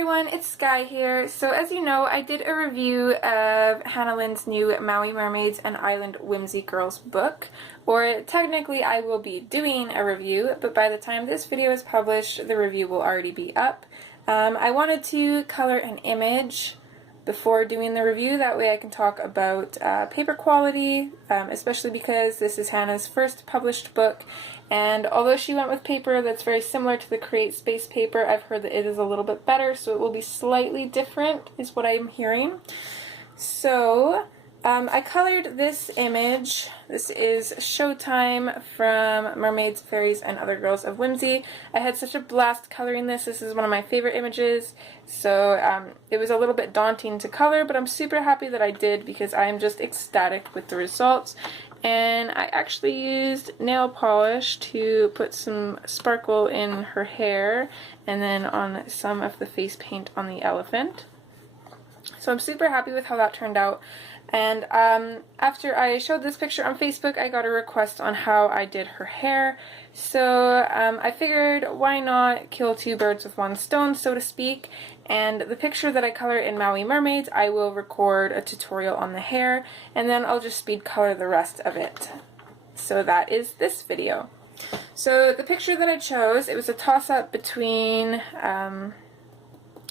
everyone, it's Skyee here. So as you know, I did a review of Hannah Lynn's new Maui Mermaids and Island Whimsy Girls book. Or technically I will be doing a review, but by the time this video is published, the review will already be up. I wanted to color an image before doing the review, that way I can talk about paper quality, especially because this is Hannah's first published book, and although she went with paper that's very similar to the Create Space paper, I've heard that it is a little bit better, so it will be slightly different, is what I'm hearing. So, I colored this image. This is Showtime from Mermaids, Fairies, and Other Girls of Whimsy. I had such a blast coloring this. This is one of my favorite images, so it was a little bit daunting to color, but I'm super happy that I did because I am just ecstatic with the results. And I actually used nail polish to put some sparkle in her hair and then on some of the face paint on the elephant. So I'm super happy with how that turned out. And after I showed this picture on Facebook, I got a request on how I did her hair. So I figured, why not kill two birds with one stone, so to speak. And the picture that I color in Maui Mermaids, I will record a tutorial on the hair, and then I'll just speed color the rest of it. So that is this video. So the picture that I chose, it was a toss-up between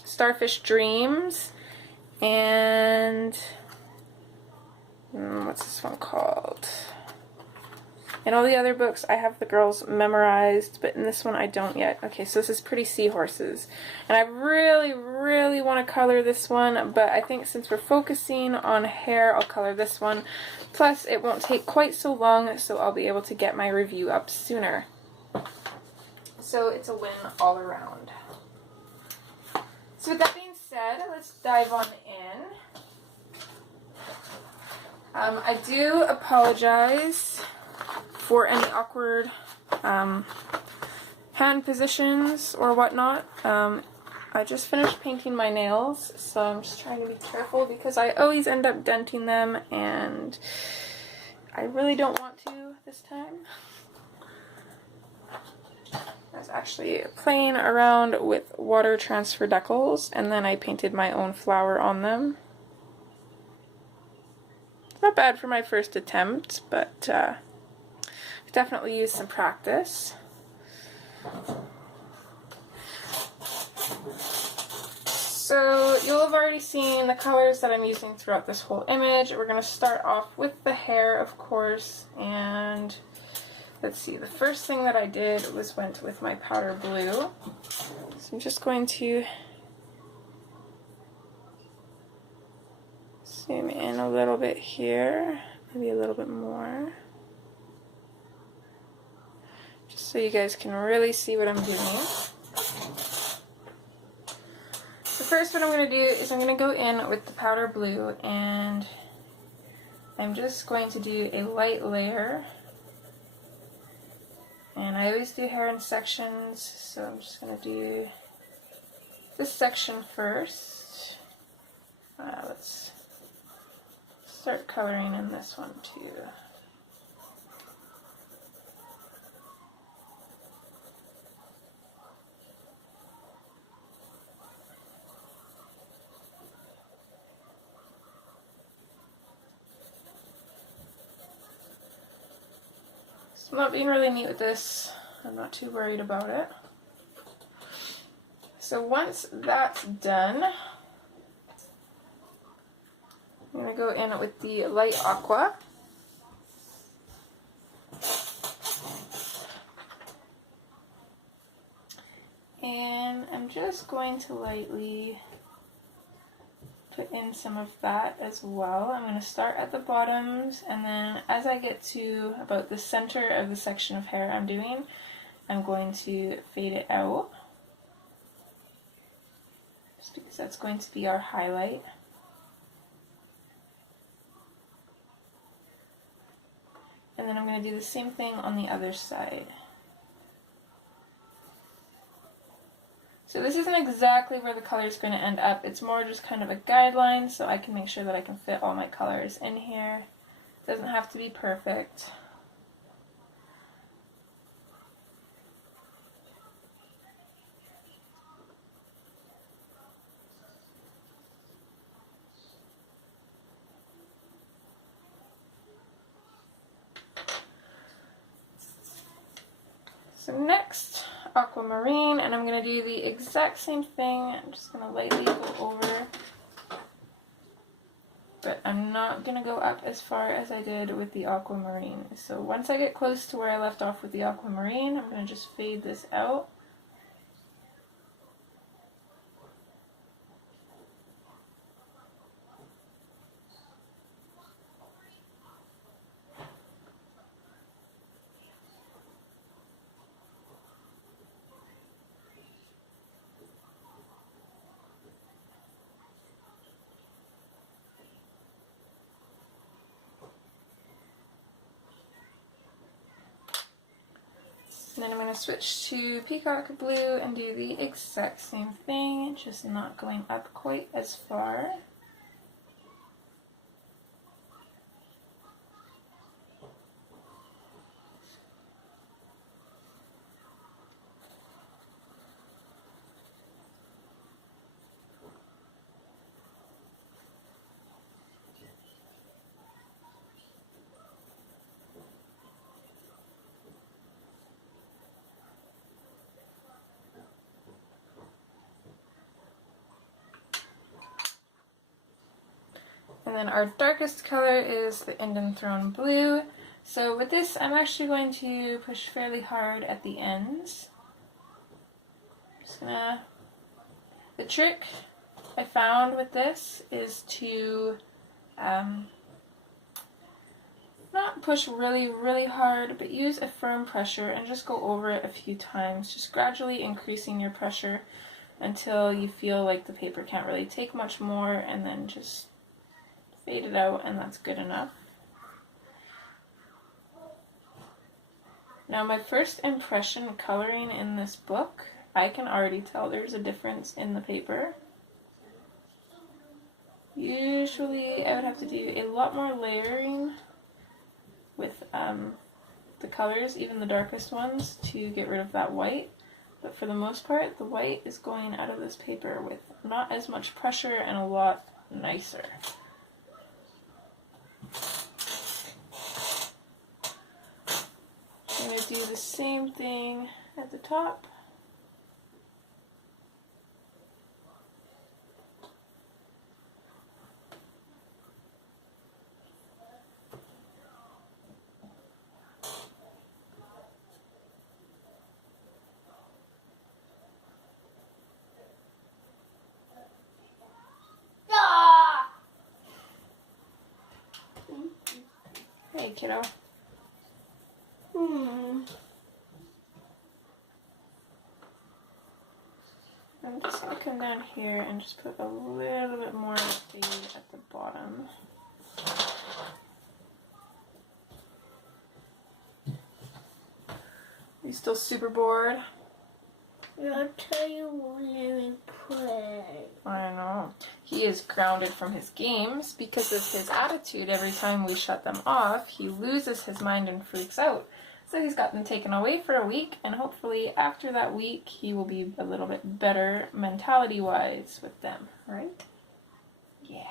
Starfish Dreams and what's this one called? In all the other books I have the girls memorized, but in this one I don't yet. Okay, so this is Pretty Seahorses. And I really want to color this one, but I think since we're focusing on hair, I'll color this one. Plus, it won't take quite so long, so I'll be able to get my review up sooner. So it's a win all around. So with that being said, let's dive on in. I do apologize for any awkward hand positions or whatnot. I just finished painting my nails, so I'm just trying to be careful because I always end up denting them, and I really don't want to this time. I was actually playing around with water transfer decals, and then I painted my own flower on them. Not bad for my first attempt, but definitely use some practice. So you'll have already seen the colors that I'm using throughout this whole image. We're going to start off with the hair, of course, and let's see, the first thing that I did was went with my powder blue. So I'm just going to zoom in a little bit here, maybe a little bit more, just so you guys can really see what I'm doing. So first what I'm going to do is I'm going to go in with the powder blue, and I'm just going to do a light layer. And I always do hair in sections, so I'm just going to do this section first. Let's start coloring in this one too. So I'm not being really neat with this. I'm not too worried about it. So once that's done, I'm going to go in with the light Aqua. And I'm just going to lightly put in some of that as well. I'm going to start at the bottoms, and then as I get to about the center of the section of hair I'm doing, I'm going to fade it out, just because that's going to be our highlight. And then I'm going to do the same thing on the other side. So this isn't exactly where the color is going to end up. It's more just kind of a guideline so I can make sure that I can fit all my colors in here. It doesn't have to be perfect. So next, Aquamarine, and I'm going to do the exact same thing. I'm just going to lightly go over, but I'm not going to go up as far as I did with the Aquamarine. So once I get close to where I left off with the Aquamarine, I'm going to just fade this out. And then I'm going to switch to Peacock Blue and do the exact same thing, just not going up quite as far. And then our darkest color is the Inktense Blue. So with this, I'm actually going to push fairly hard at the ends. The trick I found with this is to not push really hard, but use a firm pressure and just go over it a few times, just gradually increasing your pressure until you feel like the paper can't really take much more, and then just fade it out, and that's good enough. Now, my first impression coloring in this book, I can already tell there's a difference in the paper. Usually I would have to do a lot more layering with the colors, even the darkest ones, to get rid of that white. But for the most part, the white is going out of this paper with not as much pressure and a lot nicer. I'm going to do the same thing at the top. Hey, kiddo. I'm just going to come down here and just put a little bit more fade at the bottom. Are you still super bored? I'll tell you when we play. I know. He is grounded from his games because of his attitude. Every time we shut them off, he loses his mind and freaks out. So he's got them taken away for a week, and hopefully after that week, he will be a little bit better mentality-wise with them, right? Yeah.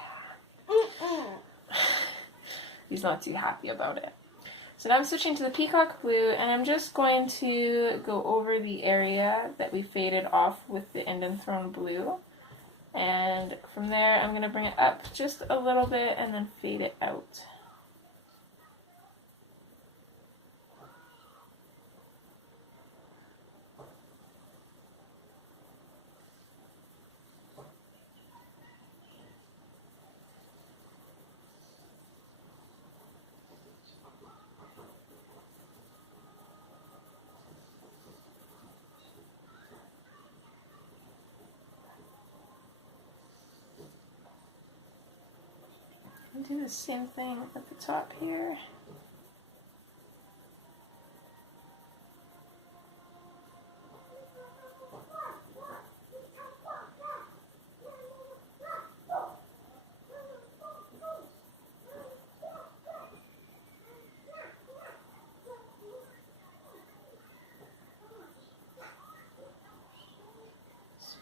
He's not too happy about it. So now I'm switching to the Peacock Blue, and I'm just going to go over the area that we faded off with the Inktense Blue. And from there, I'm going to bring it up just a little bit and then fade it out. And do the same thing at the top here.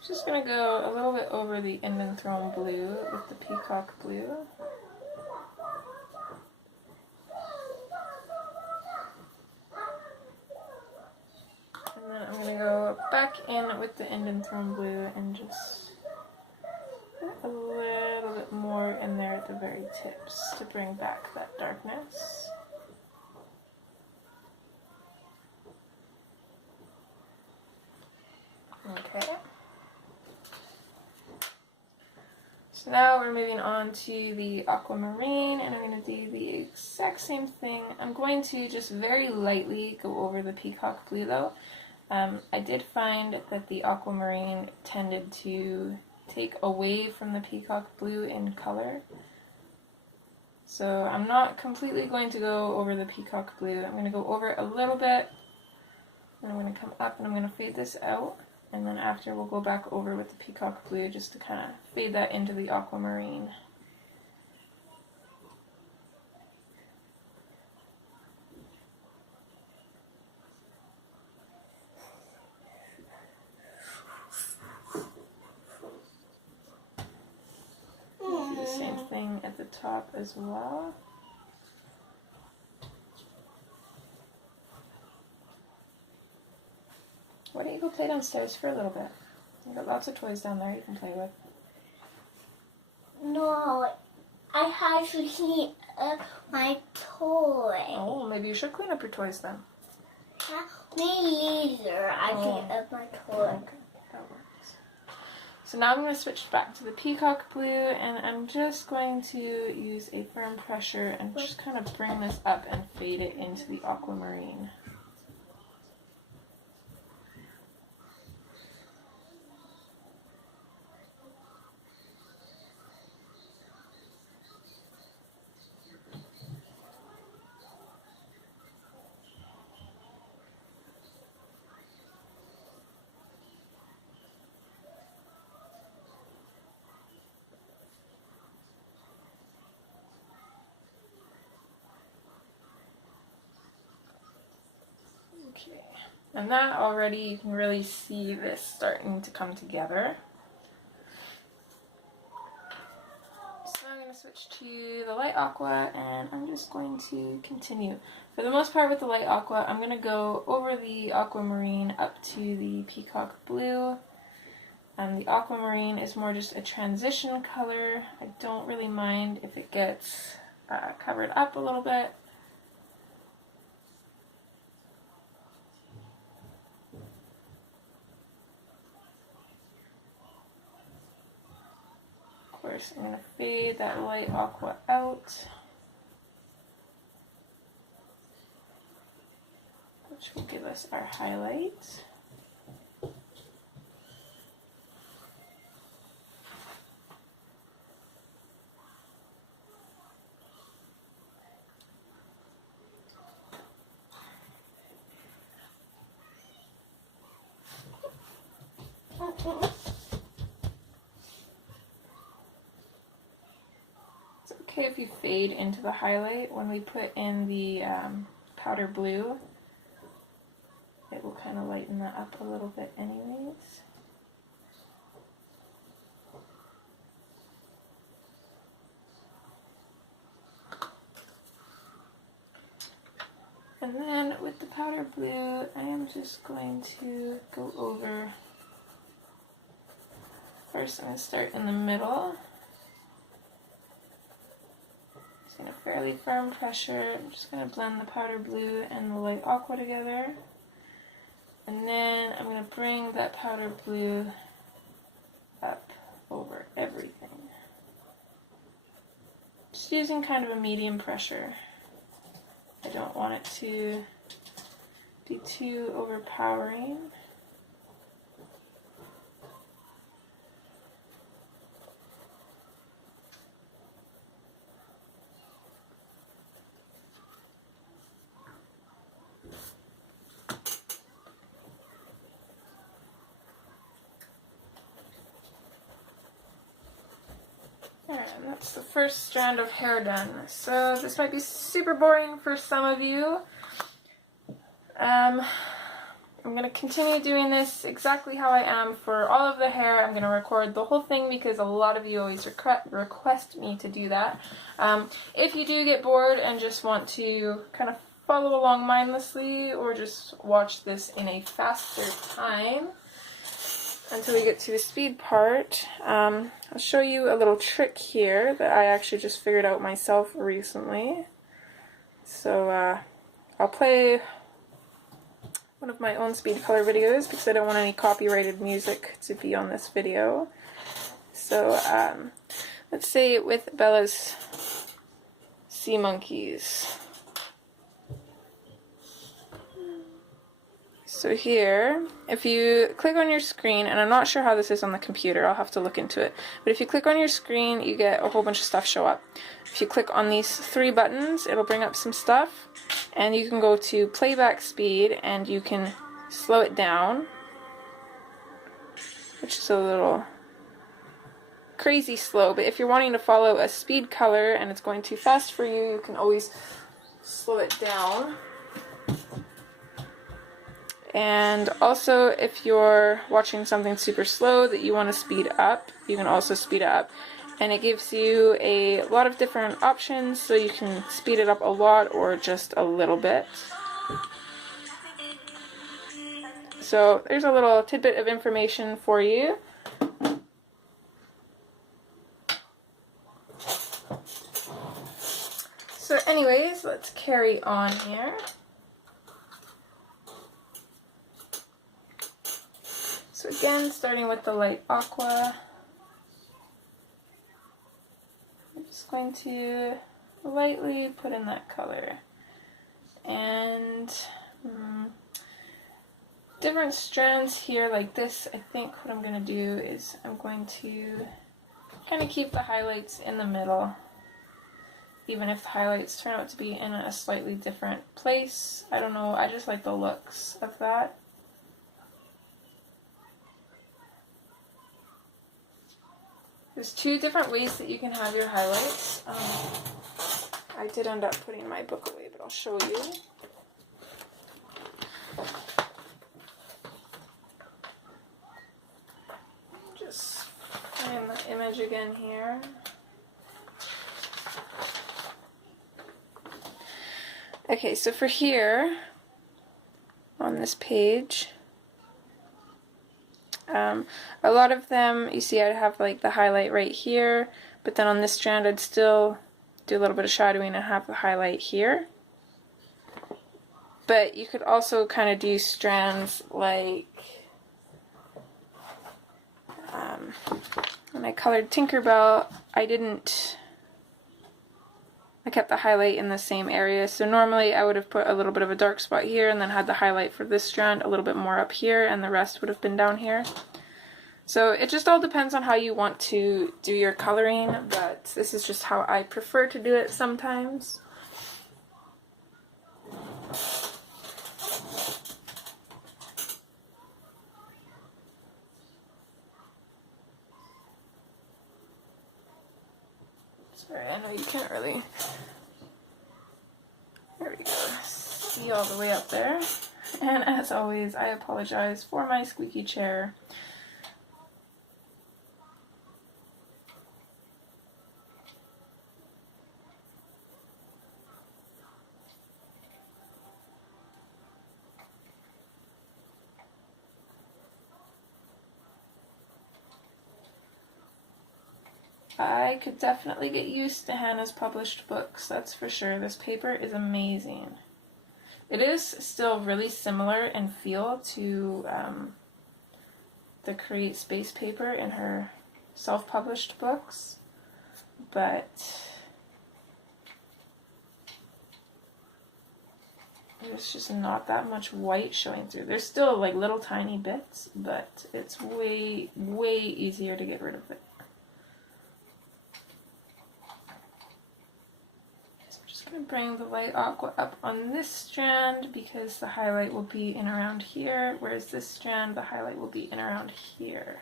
Just going to go a little bit over the Inktense Blue with the Peacock Blue. in with the Inktense blue and just put a little bit more in there at the very tips to bring back that darkness. Okay. So now we're moving on to the Aquamarine, and I'm going to do the exact same thing. I'm going to just very lightly go over the Peacock Blue though. I did find that the Aquamarine tended to take away from the Peacock Blue in color. So I'm not completely going to go over the Peacock Blue. I'm going to go over it a little bit, and I'm going to come up and I'm going to fade this out. And then after we'll go back over with the Peacock Blue just to kind of fade that into the Aquamarine. Do the same thing at the top as well. Why don't you go play downstairs for a little bit? You've got lots of toys down there you can play with. No, I have to clean up my toy. Oh, maybe you should clean up your toys then. Me later, I clean up my toy. Okay, that works. So now I'm going to switch back to the Peacock Blue, and I'm just going to use a firm pressure and just kind of bring this up and fade it into the Aquamarine. Okay, and that already, you can really see this starting to come together. So I'm going to switch to the light aqua, and I'm just going to continue. For the most part with the light aqua, I'm going to go over the Aquamarine up to the Peacock Blue. The Aquamarine is more just a transition color. I don't really mind if it gets covered up a little bit. First, I'm going to fade that light aqua out, which will give us our highlight. Okay, if you fade into the highlight, when we put in the powder blue, it will kind of lighten that up a little bit anyways. And then with the powder blue, I am just going to go over, first I'm going to start in the middle. In a fairly firm pressure, I'm just going to blend the powder blue and the light aqua together, and then I'm going to bring that powder blue up over everything. Just using kind of a medium pressure. I don't want it to be too overpowering. Alright, that's the first strand of hair done. So this might be super boring for some of you. I'm going to continue doing this exactly how I am for all of the hair. I'm going to record the whole thing because a lot of you always request me to do that. If you do get bored and just want to kind of follow along mindlessly or just watch this in a faster time, until we get to the speed part. I'll show you a little trick here that I actually just figured out myself recently. So I'll play one of my own speed color videos because I don't want any copyrighted music to be on this video. So let's say with Bella's Sea Monkeys. So here, if you click on your screen, and I'm not sure how this is on the computer, I'll have to look into it, but if you click on your screen, you get a whole bunch of stuff show up. If you click on these 3 buttons, it'll bring up some stuff, and you can go to playback speed, and you can slow it down, which is a little crazy slow, but if you're wanting to follow a speed color and it's going too fast for you, you can always slow it down. And also, if you're watching something super slow that you want to speed up, you can also speed it up. And it gives you a lot of different options, so you can speed it up a lot or just a little bit. So there's a little tidbit of information for you. So anyways, let's carry on here. So again, starting with the light aqua, I'm just going to lightly put in that color. And different strands here like this, I think what I'm going to do is I'm going to kind of keep the highlights in the middle, even if the highlights turn out to be in a slightly different place. I don't know, I just like the looks of that. There's 2 different ways that you can have your highlights. I did end up putting my book away, but I'll show you. Just find the image again here. Okay, so for here, on this page, a lot of them, you see I'd have like the highlight right here, but then on this strand I'd still do a little bit of shadowing and have the highlight here. But you could also kind of do strands like, when I colored Tinkerbell, I kept the highlight in the same area. So normally I would have put a little bit of a dark spot here and then had the highlight for this strand a little bit more up here, and the rest would have been down here. So it just all depends on how you want to do your coloring, but this is just how I prefer to do it sometimes. Sorry, I know you can't really, there we go, see all the way up there. And as always, I apologize for my squeaky chair. I could definitely get used to Hannah's published books, that's for sure. This paper is amazing. It is still really similar in feel to the Create Space paper in her self-published books, but there's just not that much white showing through. There's still like little tiny bits, but it's way, way easier to get rid of it. I'm going to bring the light aqua up on this strand because the highlight will be in around here, whereas this strand, the highlight will be in around here.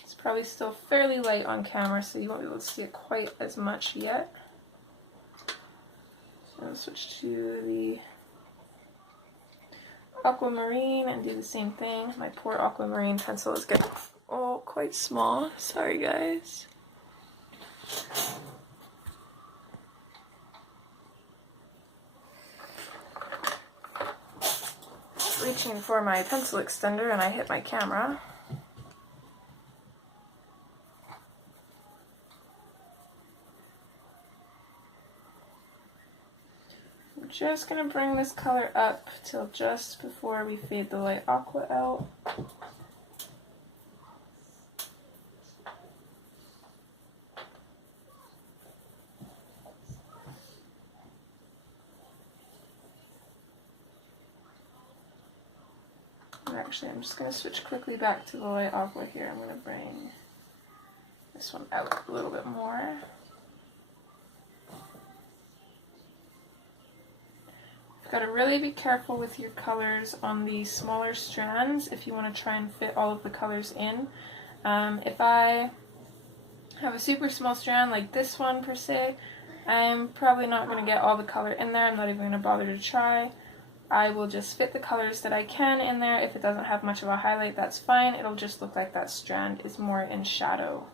It's probably still fairly light on camera, so you won't be able to see it quite as much yet. So I'll switch to the Aquamarine and do the same thing. My poor Aquamarine pencil is getting quite small. Sorry, guys. reaching for my pencil extender and I hit my camera. I'm just going to bring this color up till just before we fade the light aqua out. Actually, I'm just going to switch quickly back to the light aqua here. I'm going to bring this one out a little bit more. You've got to really be careful with your colors on the smaller strands if you want to try and fit all of the colors in. If I have a super small strand like this one per se, I'm probably not going to get all the color in there. I'm not even going to bother to try. I will just fit the colors that I can in there. If it doesn't have much of a highlight, that's fine. It'll just look like that strand is more in shadow.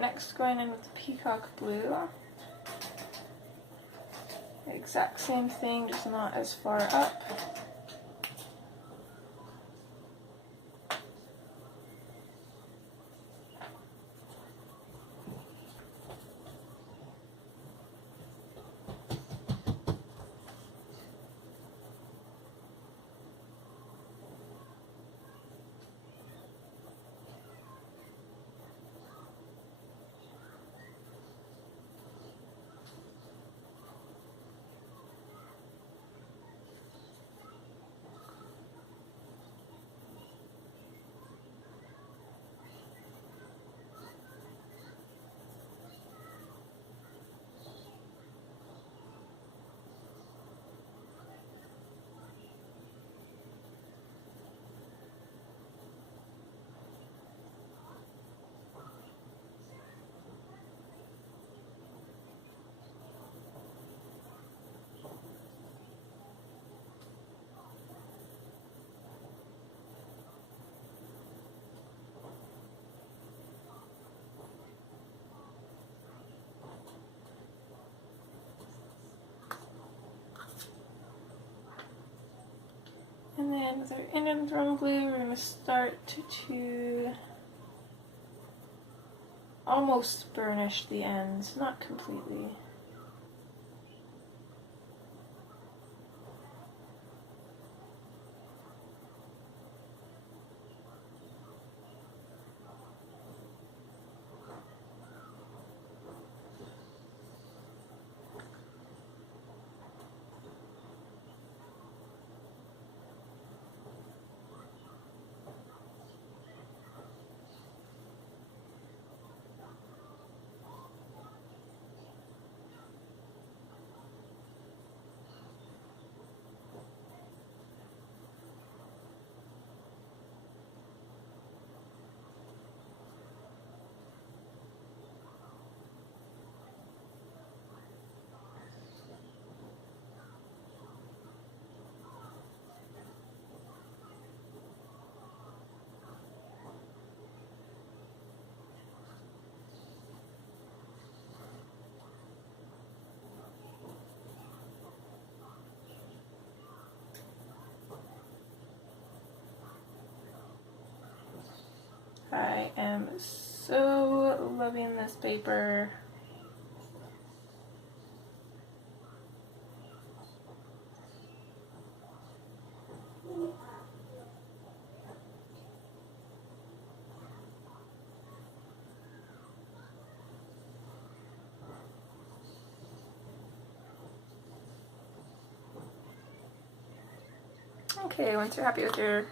Next, going in with the Peacock Blue. The exact same thing, just not as far up. And then with our Indian throne glue, we're going to start to almost burnish the ends, not completely. I am so loving this paper. Okay, once you're happy with your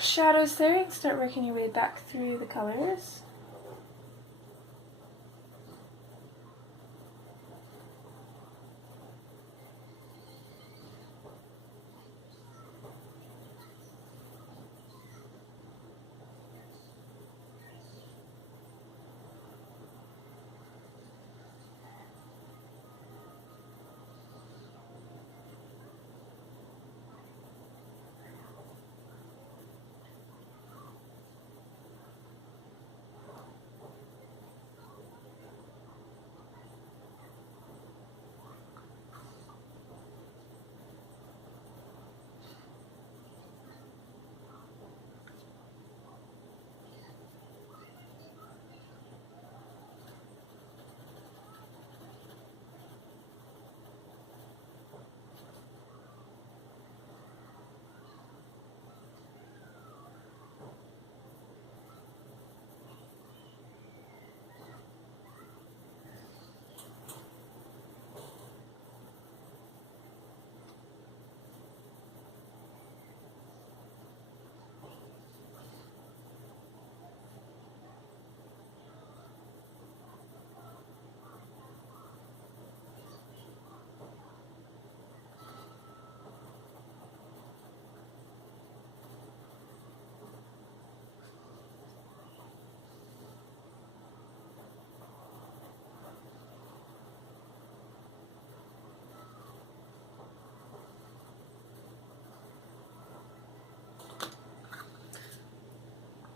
shadows there, you can start working your way back through the colors.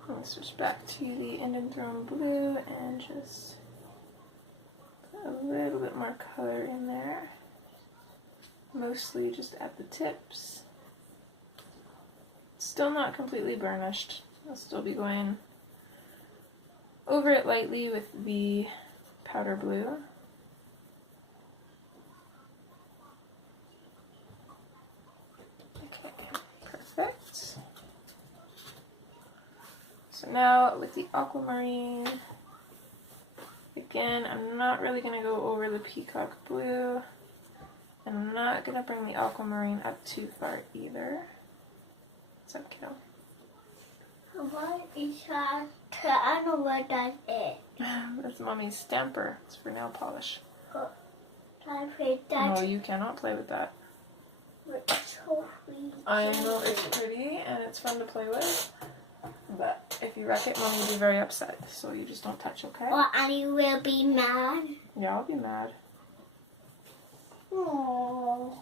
I'm going to switch back to the Inktense blue and just put a little bit more color in there. Mostly just at the tips. Still not completely burnished. I'll still be going over it lightly with the powder blue. Okay, perfect. So now with the Aquamarine, again, I'm not really going to go over the Peacock Blue, and I'm not going to bring the Aquamarine up too far either. What's up, kiddo? What is that? I know what that is. That's Mommy's stamper. It's for nail polish. I think that's No, you cannot play with that. so pretty. I know it's pretty and it's fun to play with, but if you wreck it, Mommy will be very upset. So you just don't touch, okay? Or Annie will be mad. Yeah, I'll be mad. Aww.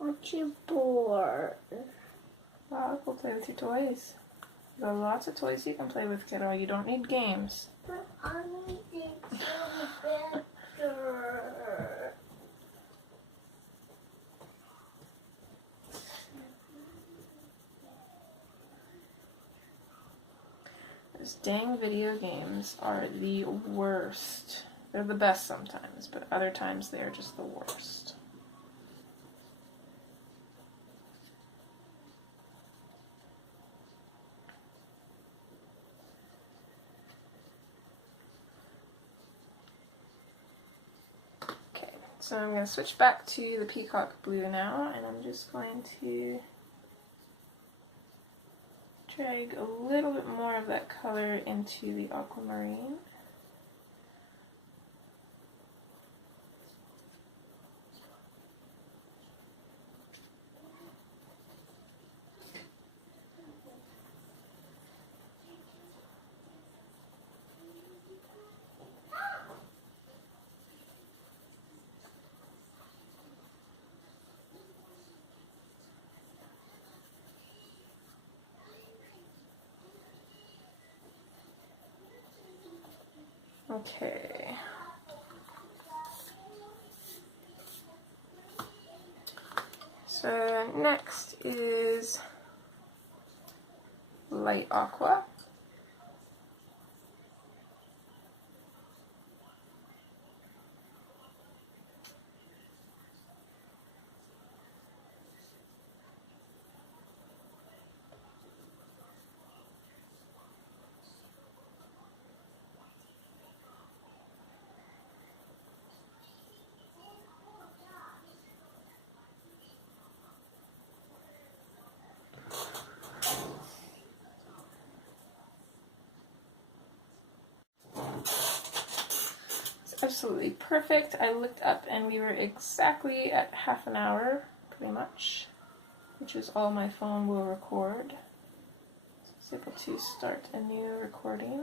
Aren't you bored? Well, go play with your toys. There are lots of toys you can play with, kiddo. You don't need games. But Annie thinks you're better. Those dang video games are the worst. They're the best sometimes, but other times they are just the worst. Okay, so I'm going to switch back to the Peacock Blue now, and I'm just going to drag a little bit more of that color into the Aquamarine. Okay. So next is light aqua. absolutely perfect. I looked up and we were exactly at half an hour, pretty much, which is all my phone will record. So I was able to start a new recording.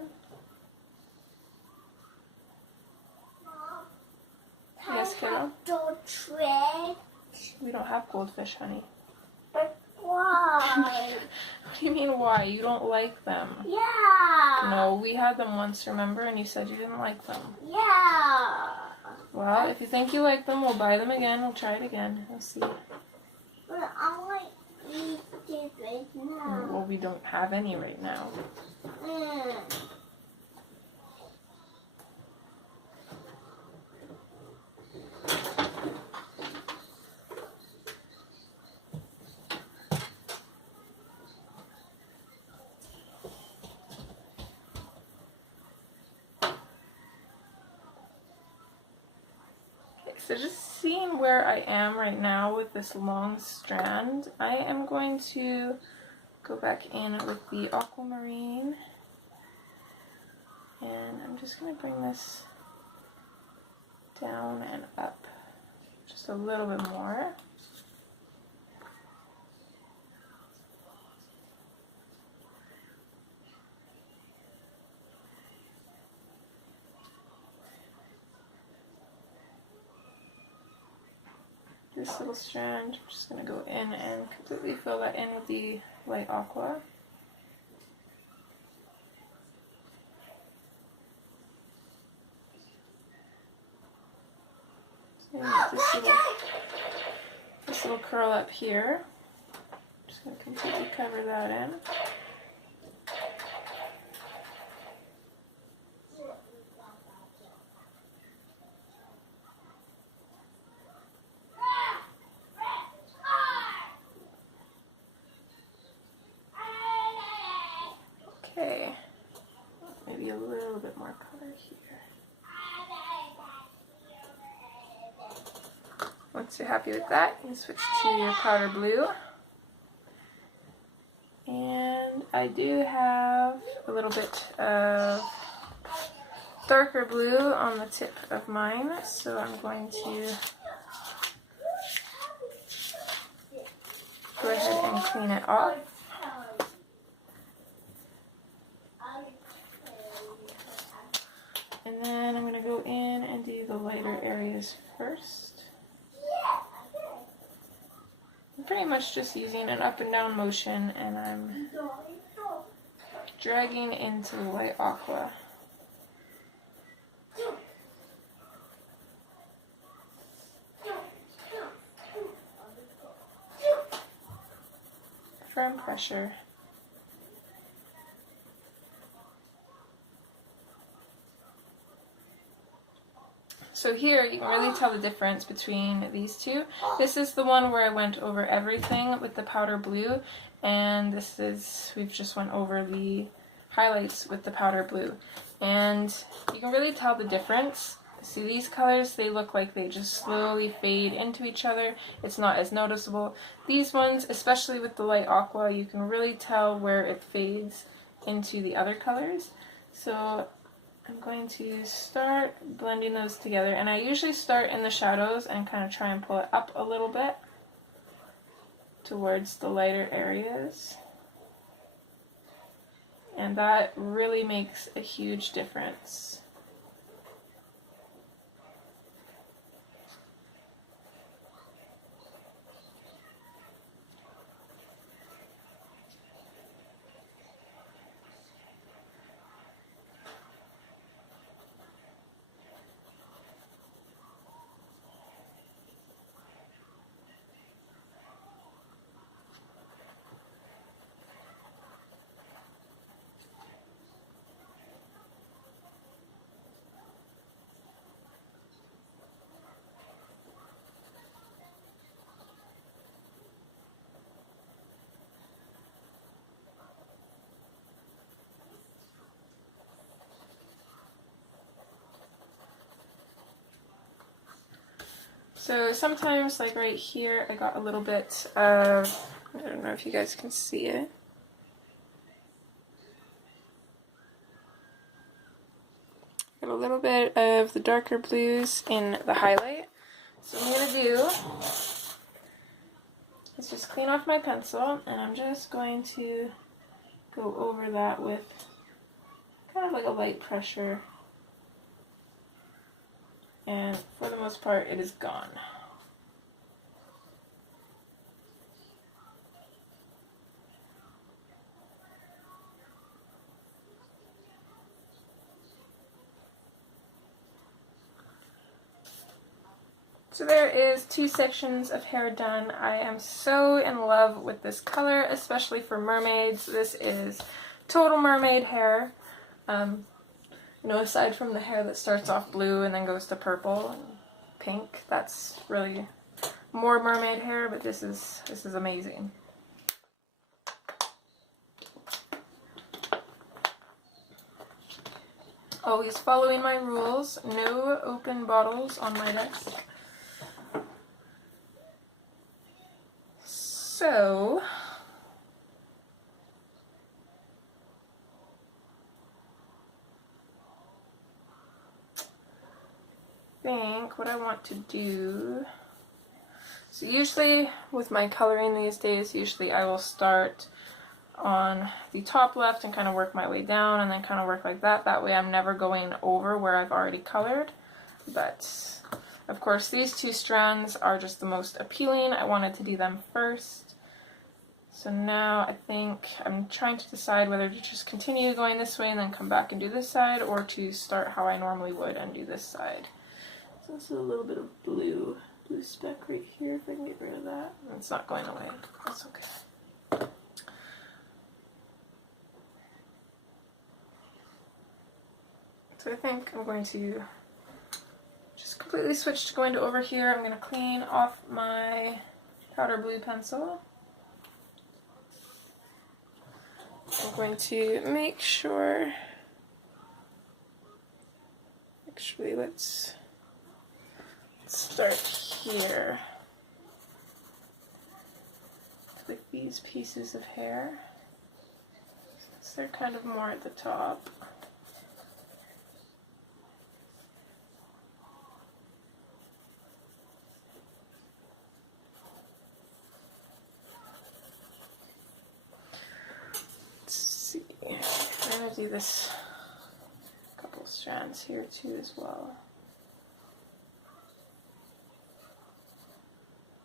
Yes, kiddo? We don't have goldfish, honey. But why? What do you mean why? You don't like them. Yeah. No, we had them once, remember? And you said you didn't like them. Yeah. Well, if you think you like them, we'll buy them again. We'll try it again. We'll see. But I want to eat it right now. Well, we don't have any right now. Mm. So just seeing where I am right now with this long strand, I am going to go back in with the Aquamarine, and I'm just going to bring this down and up just a little bit more. This little strand, I'm just going to go in and completely fill that in with the light aqua. So this little curl up here. Just going to completely cover that in. Okay, maybe a little bit more color here. Once you're happy with that, you can switch to your powder blue. And I do have a little bit of darker blue on the tip of mine, so I'm going to go ahead and clean it off. And then I'm going to go in and do the lighter areas first. I'm pretty much just using an up and down motion, and I'm dragging into the light aqua. Firm pressure. So here you can really tell the difference between these two. This is the one where I went over everything with the powder blue, and this is, we've just went over the highlights with the powder blue. And you can really tell the difference. See, these colors, they look like they just slowly fade into each other. It's not as noticeable. These ones, especially with the light aqua, you can really tell where it fades into the other colors. So I'm going to start blending those together, and I usually start in the shadows and kind of try and pull it up a little bit towards the lighter areas, and that really makes a huge difference. So sometimes, like right here, I got a little bit of, I don't know if you guys can see it. Got a little bit of the darker blues in the highlight. So what I'm going to do is just clean off my pencil, and I'm just going to go over that with kind of like a light pressure. And for the most part, it is gone. So there is 2 sections of hair done. I am so in love with this color, especially for mermaids. This is total mermaid hair. You know, aside from the hair that starts off blue and then goes to purple and pink, that's really more mermaid hair, but this is amazing. Always following my rules, no open bottles on my desk. So, I think what I want to do, so usually with my coloring these days, usually I will start on the top left and kind of work my way down and then kind of work like that. That way I'm never going over where I've already colored. But of course these 2 strands are just the most appealing. I wanted to do them first. So now I think I'm trying to decide whether to just continue going this way and then come back and do this side, or to start how I normally would and do this side. So this is a little bit of blue speck right here, if I can get rid of that. It's not going away. That's okay. So I think I'm going to just completely switch to going to over here. I'm going to clean off my powder blue pencil. I'm going to make sure, actually let's start here with these pieces of hair, since they're kind of more at the top. I'm going to do this couple strands here too as well.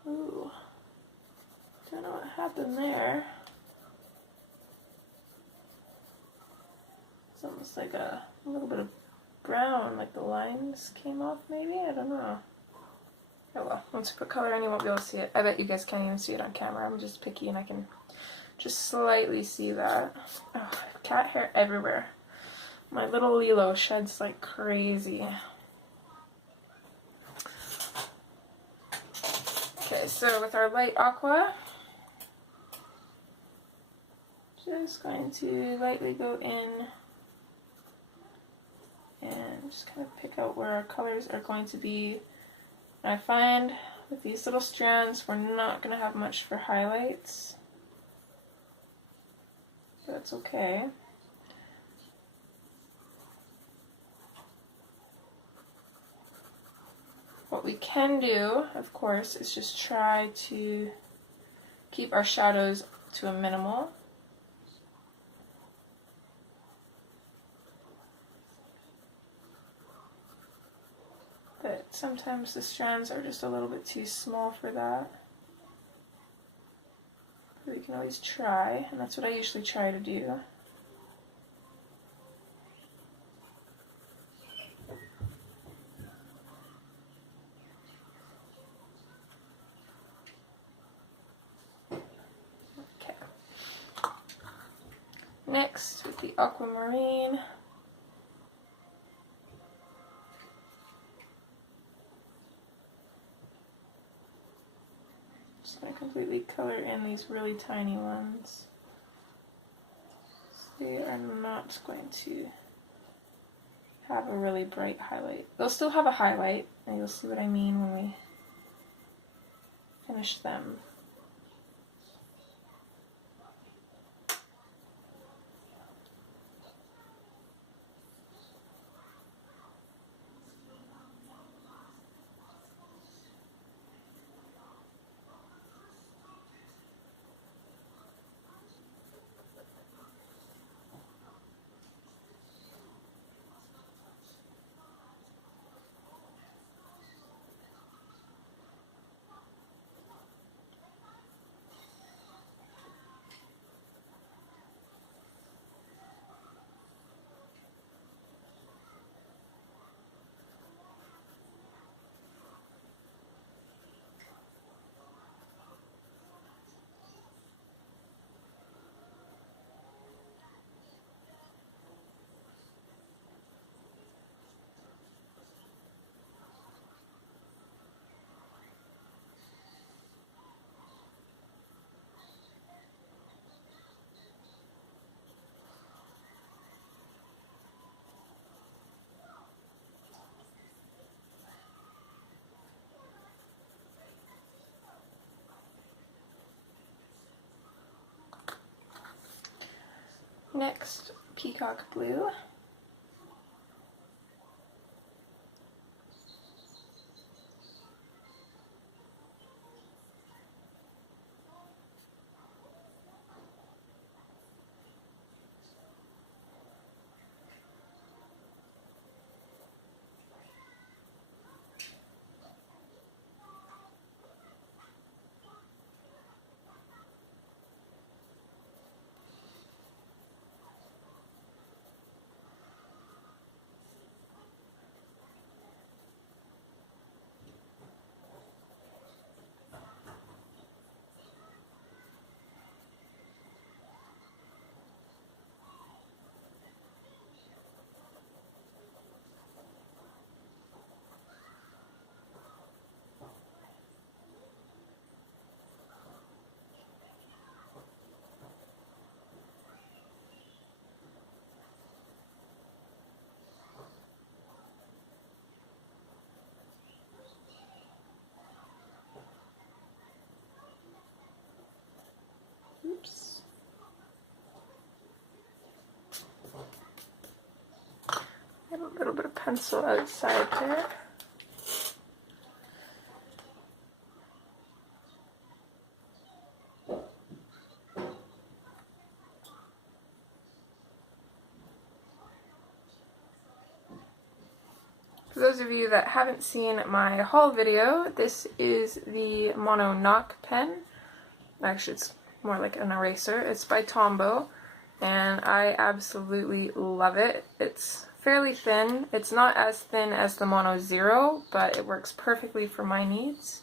Ooh, don't know what happened there. It's almost like a little bit of brown, like the lines came off maybe? I don't know. Oh well, once we put color in you won't be able to see it. I bet you guys can't even see it on camera. I'm just picky and I can just slightly see that. Oh, cat hair everywhere. My little Lilo sheds like crazy. Okay, so with our light aqua, just going to lightly go in and just kind of pick out where our colors are going to be. And I find with these little strands, we're not going to have much for highlights. That's okay. What we can do, of course, is just try to keep our shadows to a minimal. But sometimes the strands are just a little bit too small for that. We can always try, and that's what I usually try to do. Okay. Next, with the Aquamarine, just going to completely color in these really tiny ones. They are not going to have a really bright highlight. They'll still have a highlight, and you'll see what I mean when we finish them. Next, Peacock Blue. Oops. I have a little bit of pencil outside there. For those of you that haven't seen my haul video, this is the Mono Knock pen. Actually, it's more like an eraser. It's by Tombow, and I absolutely love it. It's fairly thin. It's not as thin as the Mono Zero, but it works perfectly for my needs.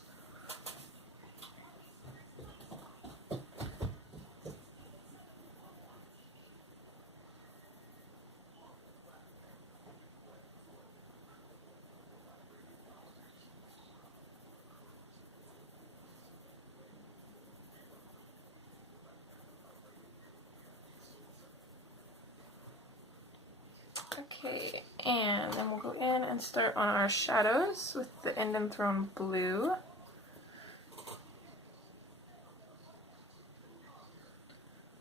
Okay, and then we'll go in and start on our shadows with the Indian Throne Blue.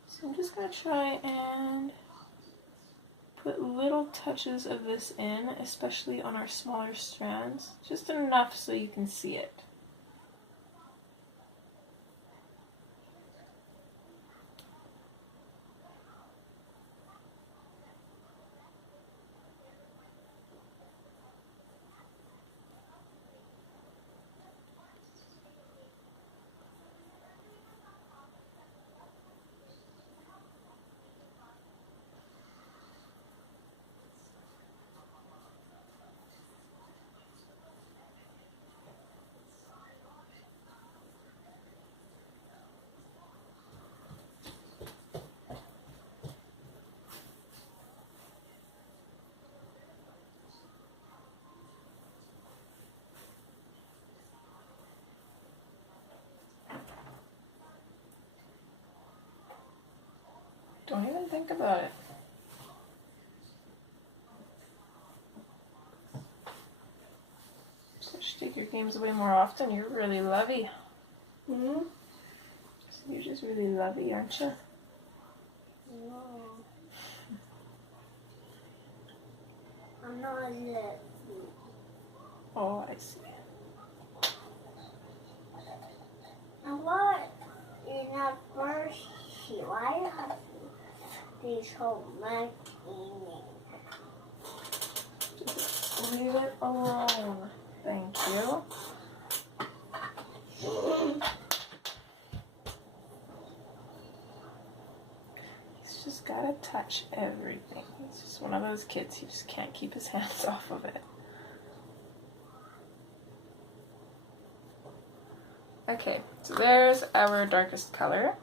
So I'm just going to try and put little touches of this in, especially on our smaller strands, just enough so you can see it. Don't even think about it. So you should take your games away more often. You're really lovey. Hmm? You're just really lovey, aren't you? No. I'm not lovely. Oh, I see. And what in that first sheet? Why do you have these whole much in Just leave it alone. Thank you. He's just gotta touch everything. He's just one of those kids, he just can't keep his hands off of it. Okay, so there's our darkest color.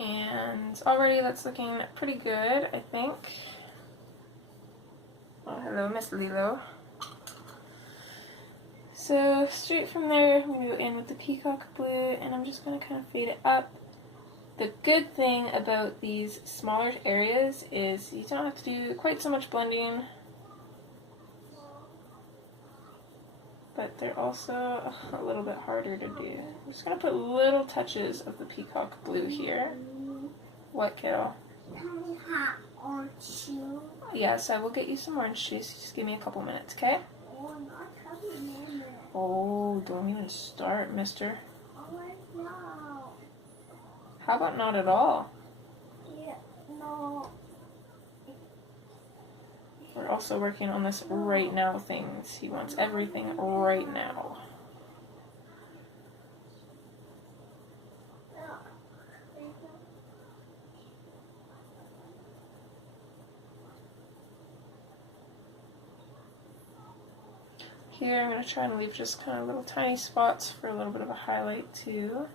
And already that's looking pretty good, I think. Oh, hello, Miss Lilo. So straight from there, I'm going to go in with the Peacock Blue, and I'm just going to kind of fade it up. The good thing about these smaller areas is you don't have to do quite so much blending, but they're also a little bit harder to do. I'm just going to put little touches of the Peacock Blue here. What, kiddo? Can we have orange juice? Yes, I will get you some orange juice. Just give me a couple minutes, okay? Oh, not coming in. Oh, don't even start, mister. Oh, no. How about not at all? Yeah, no. We're also working on this right now things. He wants everything right now. Here I'm going to try and leave just kind of little tiny spots for a little bit of a highlight too.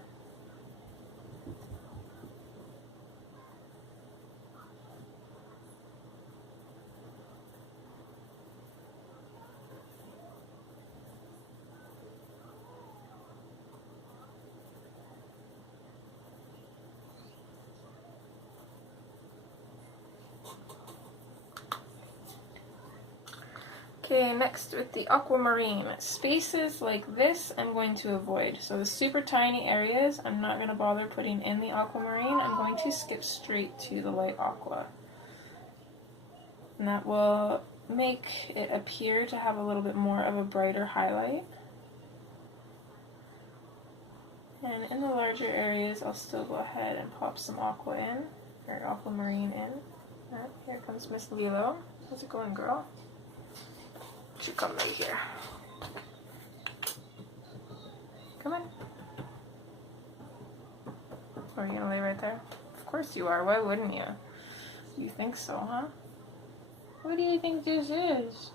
Okay, next with the Aquamarine. Spaces like this I'm going to avoid. So the super tiny areas I'm not going to bother putting in the Aquamarine. I'm going to skip straight to the light aqua. And that will make it appear to have a little bit more of a brighter highlight. And in the larger areas I'll still go ahead and pop some aqua in, or Aquamarine in. Right, here comes Miss Lilo. How's it going, girl? You come right here. Come on. Are you gonna lay right there? Of course you are. Why wouldn't you? You think so, huh? What do you think this is?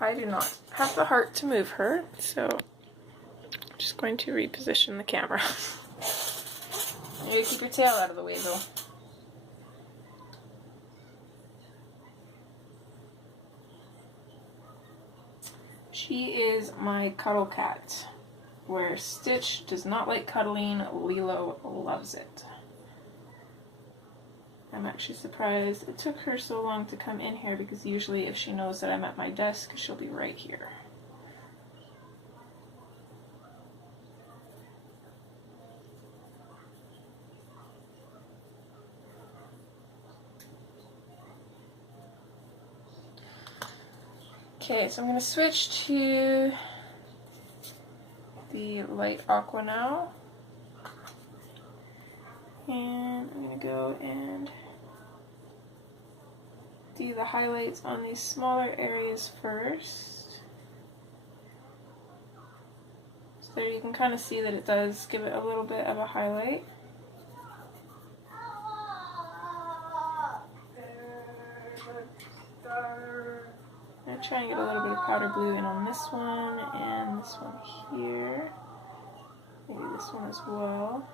I do not have the heart to move her, so I'm just going to reposition the camera. You keep your tail out of the way, though. She is my cuddle cat. Where Stitch does not like cuddling, Lilo loves it. I'm actually surprised it took her so long to come in here because usually if she knows that I'm at my desk, she'll be right here. Okay, so I'm going to switch to the light aqua now. And I'm going to go and do the highlights on these smaller areas first. So there you can kind of see that it does give it a little bit of a highlight. I'm going to try and get a little bit of powder blue in on this one and this one here. Maybe this one as well.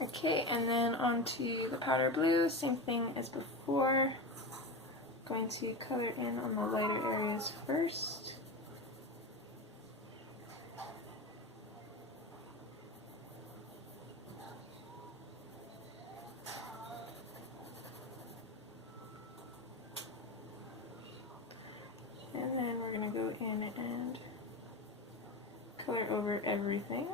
Okay, and then onto the powder blue, same thing as before. Going to color in on the lighter areas first. And then we're going to go in and color over everything.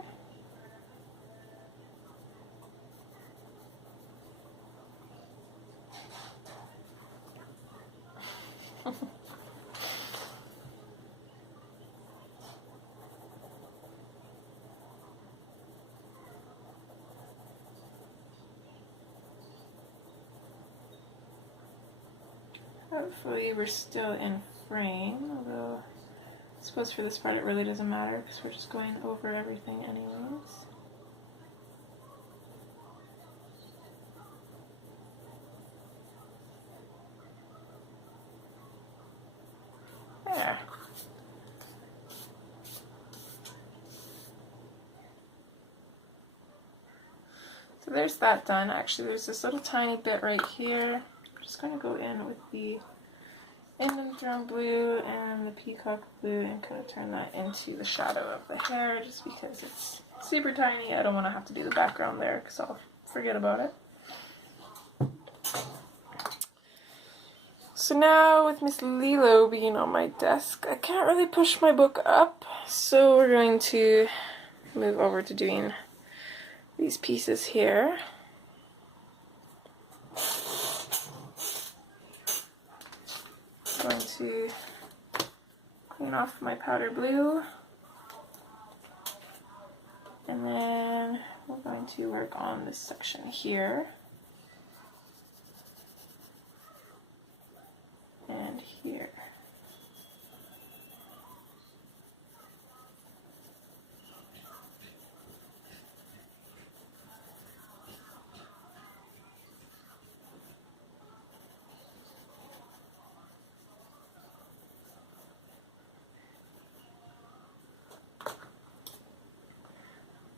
Hopefully we're still in frame, although I suppose for this part it really doesn't matter because we're just going over everything anyways. There. So there's that done. Actually, there's this little tiny bit right here. I'm just going to go in with the Inktense blue and the Peacock Blue and kind of turn that into the shadow of the hair just because it's super tiny. I don't want to have to do the background there because I'll forget about it. So now with Miss Lilo being on my desk, I can't really push my book up, so we're going to move over to doing these pieces here. I'm going to clean off my powder blue, and then we're going to work on this section here and here.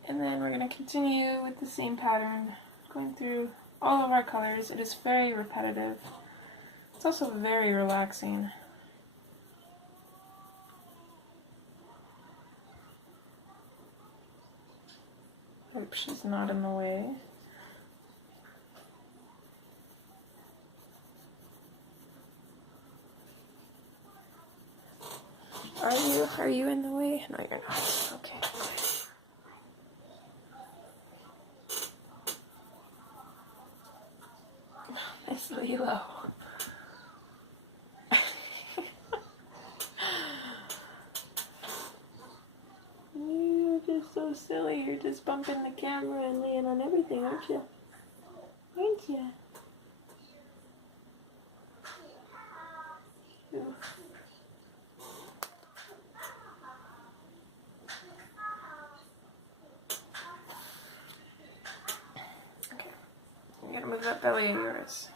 And then we're going to continue with the same pattern, going through all of our colors. It is very repetitive. It's also very relaxing. Hope she's not in the way. Are you in the way? No, you're not. Okay. Miss Lilo. You're just so silly. You're just bumping the camera and laying on everything, aren't you? Aren't you? Ooh. Okay. You gotta move that belly of yours.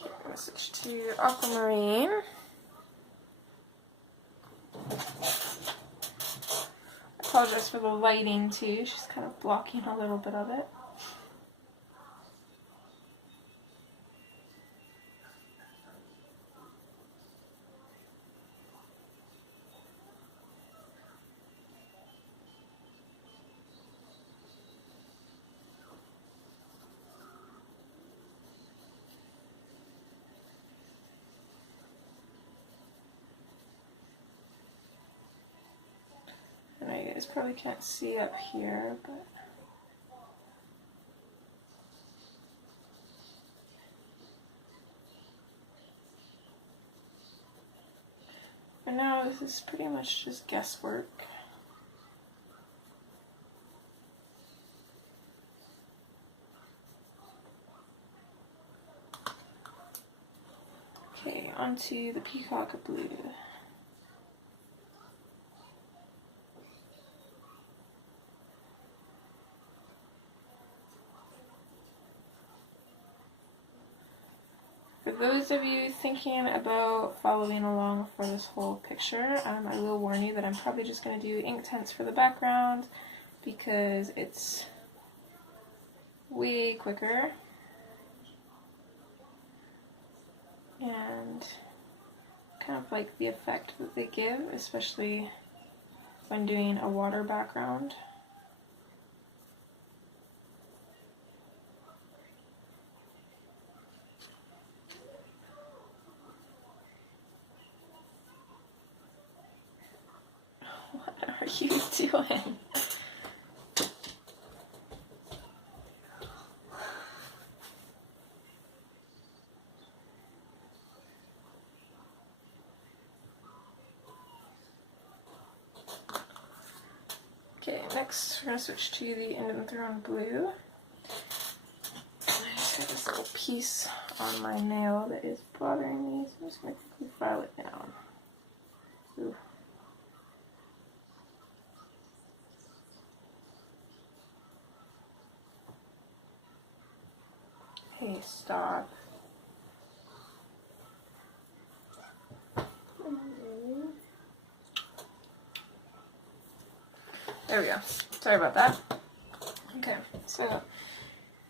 Okay, I'm gonna switch to Aquamarine. I apologize for the lighting too, she's kind of blocking a little bit of it. I know you guys probably can't see up here, but for now this is pretty much just guesswork. Okay, onto the Peacock Blue. For those of you thinking about following along for this whole picture, I will warn you that I'm probably just going to do Inktense for the background because it's way quicker and kind of like the effect that they give, especially when doing a water background. What are you doing? Okay, next we're going to switch to the Inktense Blue. I this little piece on my nail that is bothering me, so I'm just going to quickly file it down. Ooh. Hey, stop. There we go. Sorry about that. Okay, so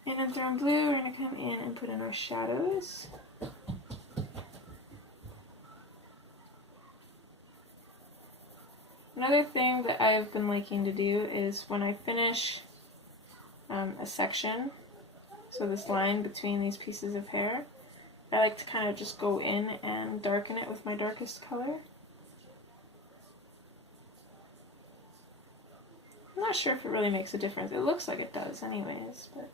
in Untitled Blue, we're going to come in and put in our shadows. Another thing that I've been liking to do is when I finish a section, so this line between these pieces of hair, I like to kind of just go in and darken it with my darkest color. I'm not sure if it really makes a difference. It looks like it does anyways, but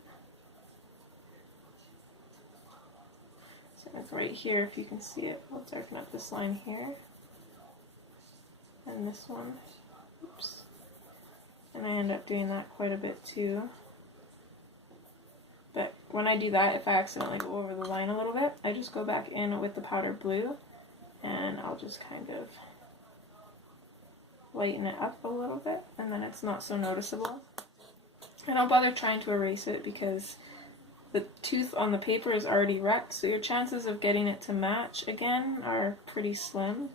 so like right here, if you can see it, I'll darken up this line here. And this one. Oops. And I end up doing that quite a bit too. But when I do that, if I accidentally go over the line a little bit, I just go back in with the powder blue and I'll just kind of lighten it up a little bit, and then it's not so noticeable. I don't bother trying to erase it because the tooth on the paper is already wrecked, so your chances of getting it to match again are pretty slim.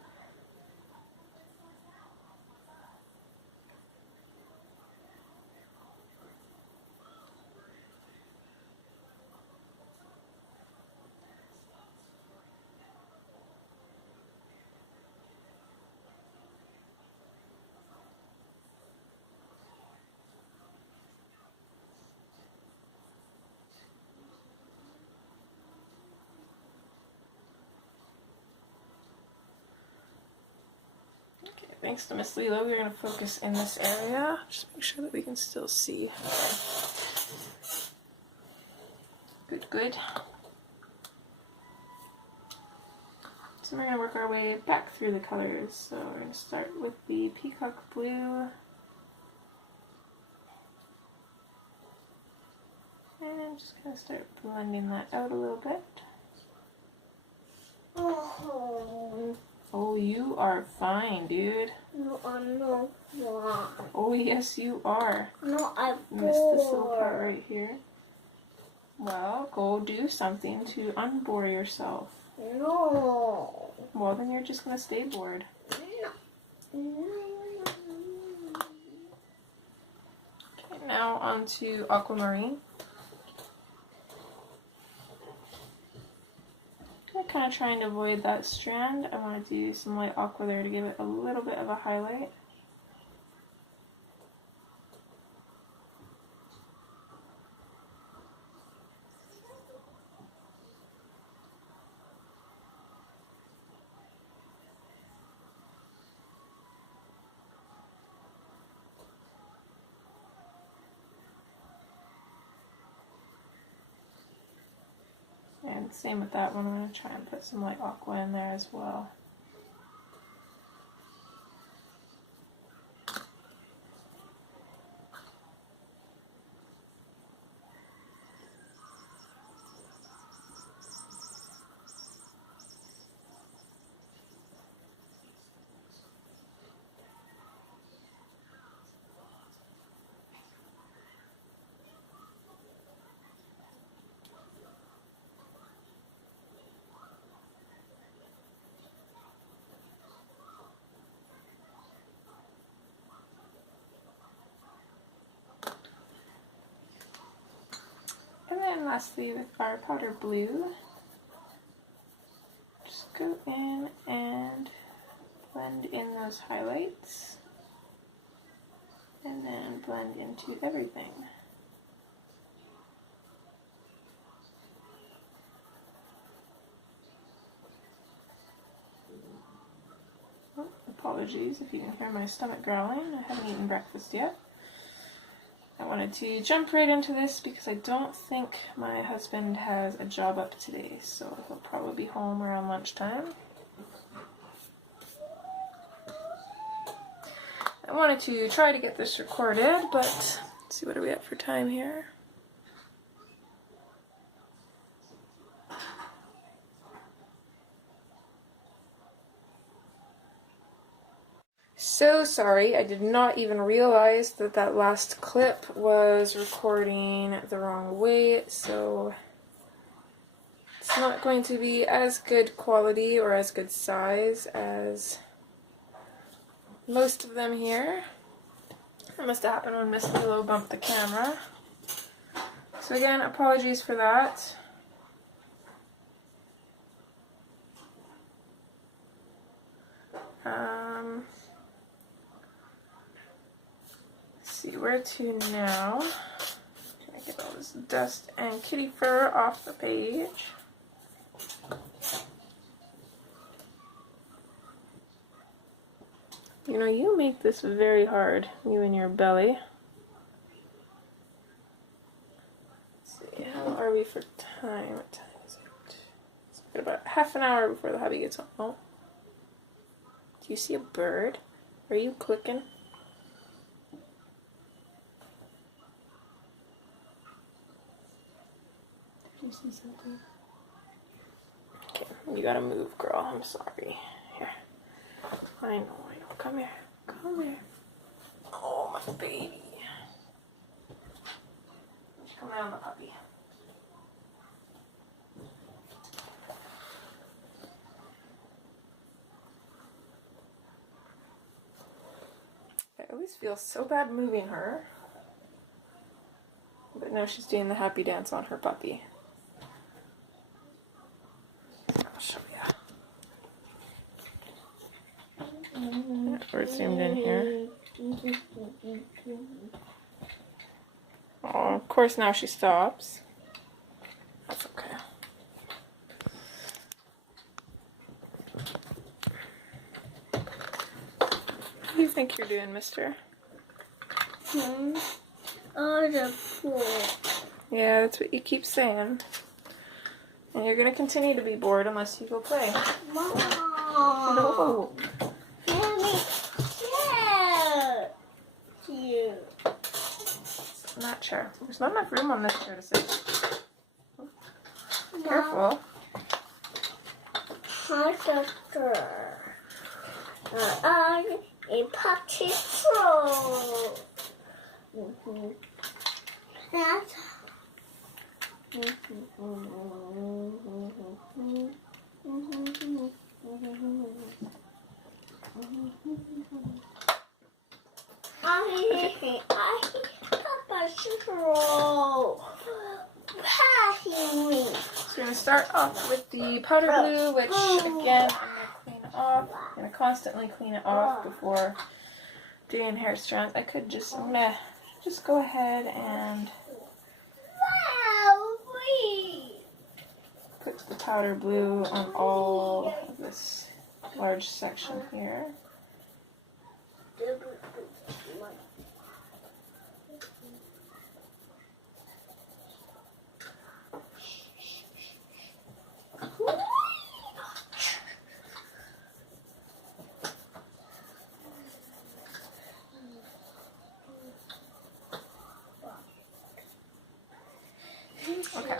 Thanks to Miss Lilo, we're going to focus in this area. Just make sure that we can still see. Good, good. So we're going to work our way back through the colors. So we're going to start with the Peacock Blue. And I'm just going to start blending that out a little bit. Oh, you are fine, dude. No, I'm not fine. Oh, yes, you are. No, I'm bored. Missed this little part right here. Well, go do something to unbore yourself. No. Well, then you're just going to stay bored. Okay, now on to Aquamarine. I'm kind of trying to avoid that strand. I want to do some light aqua there to give it a little bit of a highlight. And same with that one, I'm going to try and put some light aqua in there as well. And then lastly with our powder blue, just go in and blend in those highlights and then blend into everything. Oh, apologies if you can hear my stomach growling, I haven't eaten breakfast yet. I wanted to jump right into this because I don't think my husband has a job up today, so he'll probably be home around lunchtime. I wanted to try to get this recorded, but let's see, what are we at for time here? so sorry. I did not even realize that that last clip was recording the wrong way, so it's not going to be as good quality or as good size as most of them here. That must have happened when Miss Lilo bumped the camera. So again, apologies for that. Let's see where to now. Trying to get all this dust and kitty fur off the page. You know, you make this very hard, you and your belly. Let's see, how are we for time? What time is it? It's about half an hour before the hubby gets home. Oh. Do you see a bird? Are you clicking? Did you see something? Okay, you gotta move, girl. I'm sorry. Here. I know. Come here. Come here. Oh, my baby. Come down, the puppy. I always feel so bad moving her. But now she's doing the happy dance on her puppy. I'll show you. We're zoomed in here. Oh, of course now she stops. That's okay. What do you think you're doing, mister? Oh, the pool. Yeah, that's what you keep saying. And you're gonna continue to be bored unless you go play. Mom. No. Let me share you. Not chair. There's not enough room on this chair to sit. Careful. I'm a potty troll. That's Papa troll. Patty me. So we're going to start off with the powder blue, which again I'm going to clean off. I'm going to constantly clean it off before doing hair strands. I could just go ahead and put the powder blue on all of this large section here. Okay.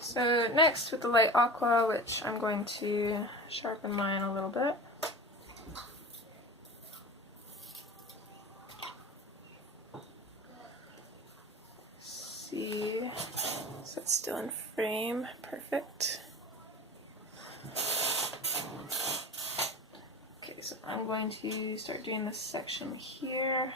So next with the light aqua, which I'm going to sharpen mine a little bit. See, so it's still in frame, perfect. Okay, so I'm going to start doing this section here.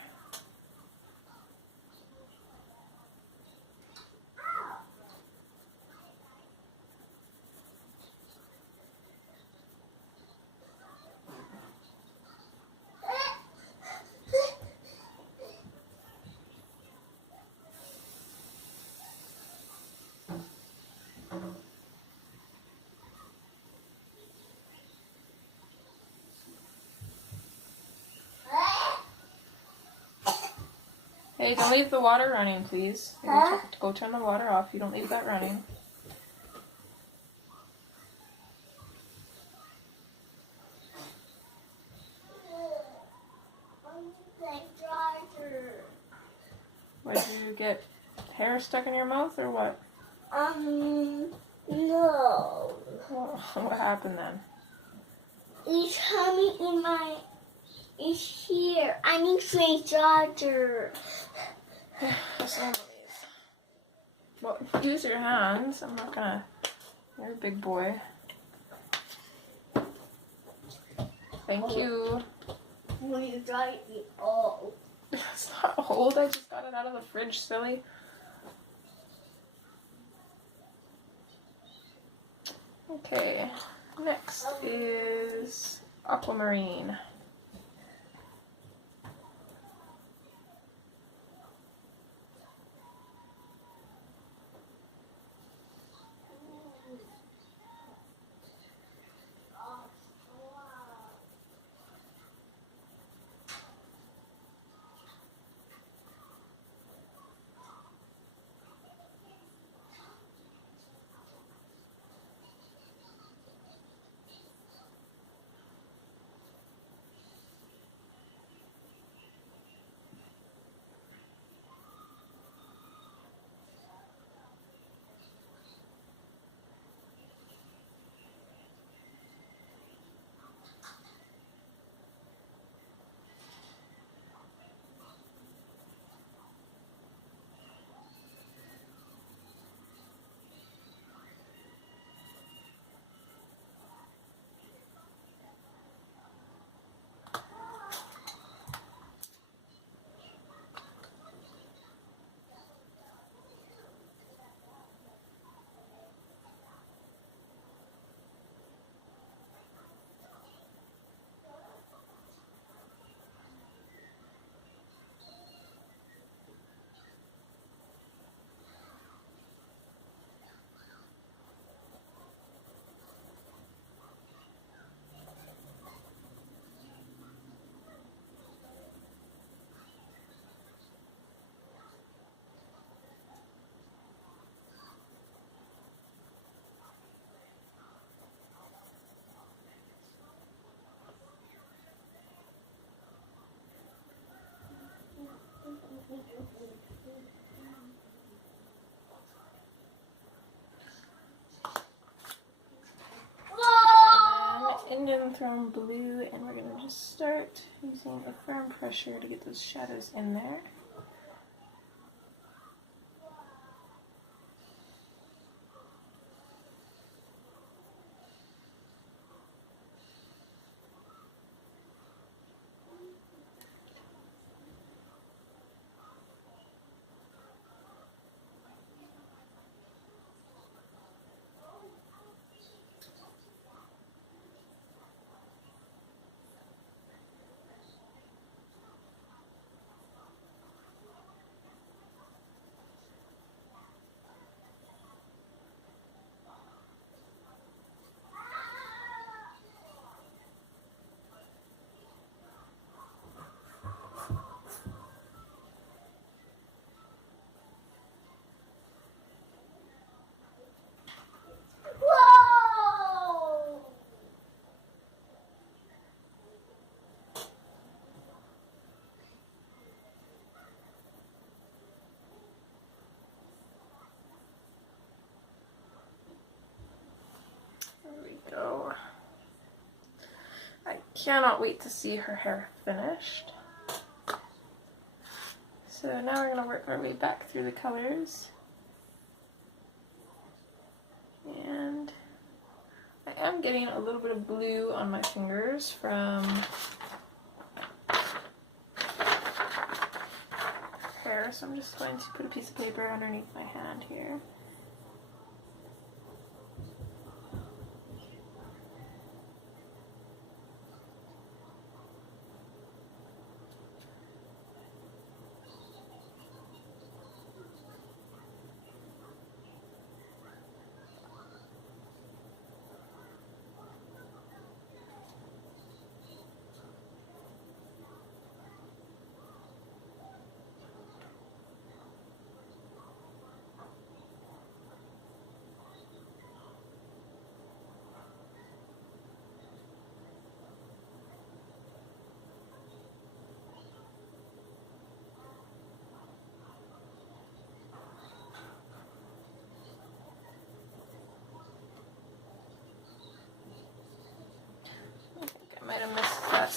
Hey, don't leave the water running, please. Go turn the water off. You don't leave that running. What, did you get hair stuck in your mouth or what? No. What happened then? It's coming in my. It's here. I need to charger. Well, use your hands. I'm not gonna. You're a big boy. Thank you. When you dry it all. It's not old. I just got it out of the fridge, silly. Okay. Next is Aquamarine. Indian Throne Blue, and we're going to just start using a firm pressure to get those shadows in there. Go. I cannot wait to see her hair finished. So now we're going to work our way back through the colors. And I am getting a little bit of blue on my fingers from hair, so I'm just going to put a piece of paper underneath my hand here.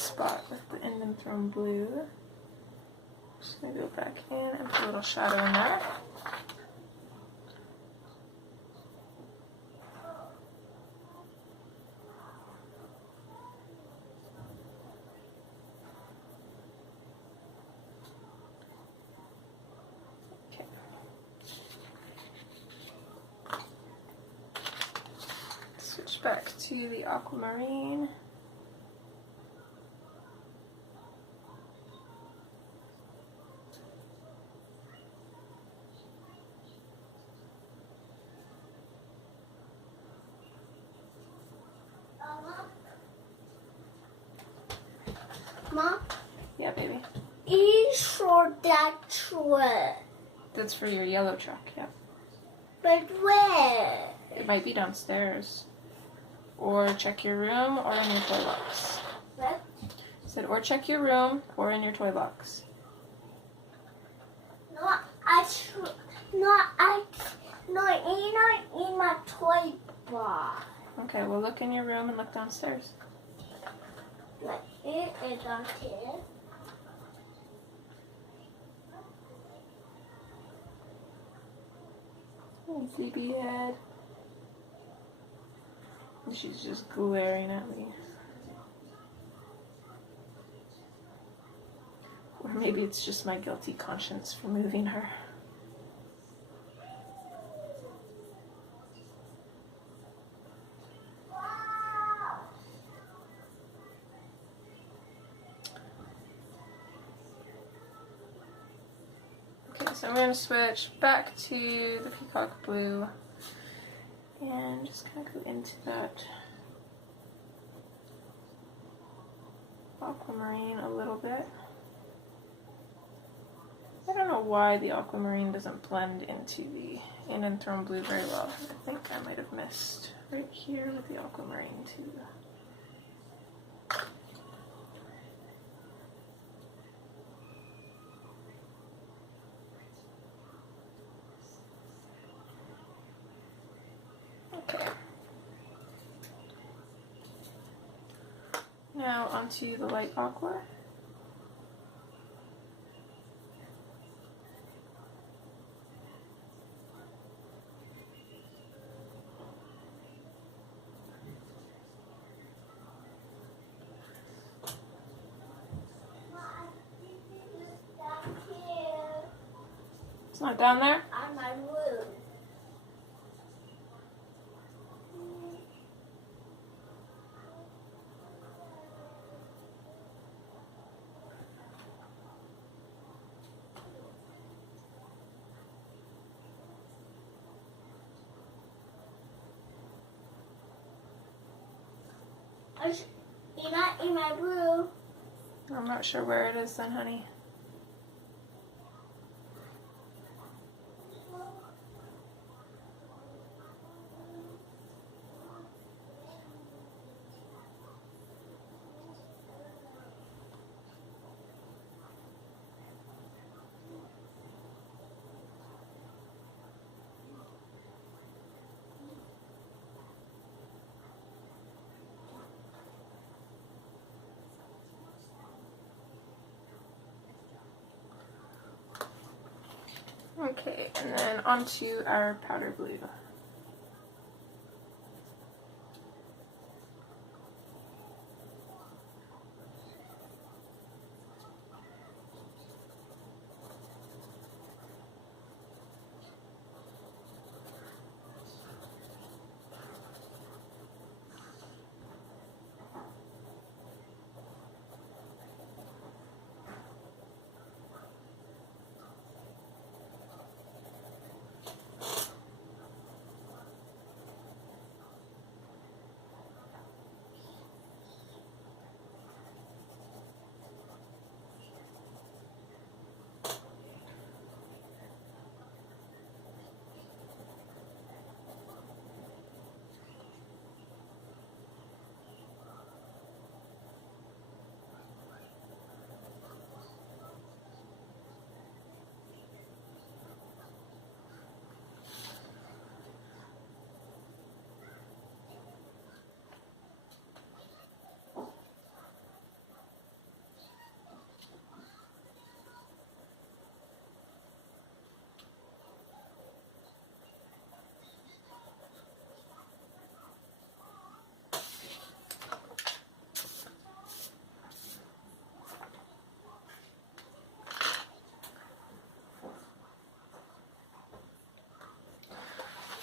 spot with the Inktense blue. Just gonna go back in and put a little shadow in there. Switch back to the Aquamarine. Mom? Yeah, baby. For that truck. That's for your yellow truck, yeah. But where? It might be downstairs. Or check your room or in your toy box. What? I said, or check your room or in your toy box. Not in my toy box. Okay, well look in your room and look downstairs. Like it is on here. Oh, CB head. She's just glaring at me. Or maybe it's just my guilty conscience for moving her. Okay, so I'm going to switch back to the Peacock Blue and just kind of go into that Aquamarine a little bit. I don't know why the Aquamarine doesn't blend into the Inktense blue very well. I think I might have missed right here with the Aquamarine too. Okay. Now onto the light aqua. It's not down there? On my room. You're not in my room. I'm not sure where it is then, honey. Okay, and then onto our powder blue.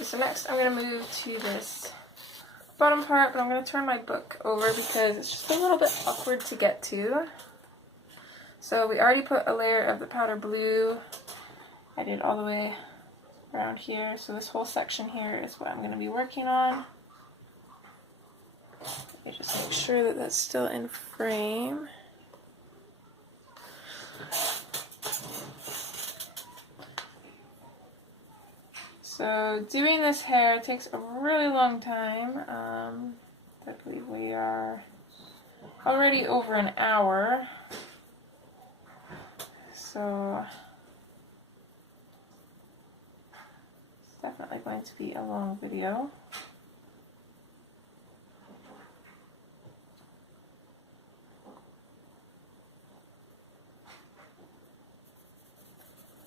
So next I'm going to move to this bottom part, but I'm going to turn my book over because it's just a little bit awkward to get to. So we already put a layer of the powder blue. I did all the way around here. So this whole section here is what I'm going to be working on. Let me just make sure that that's still in frame. So doing this hair takes a really long time. I believe we are already over an hour. So it's definitely going to be a long video.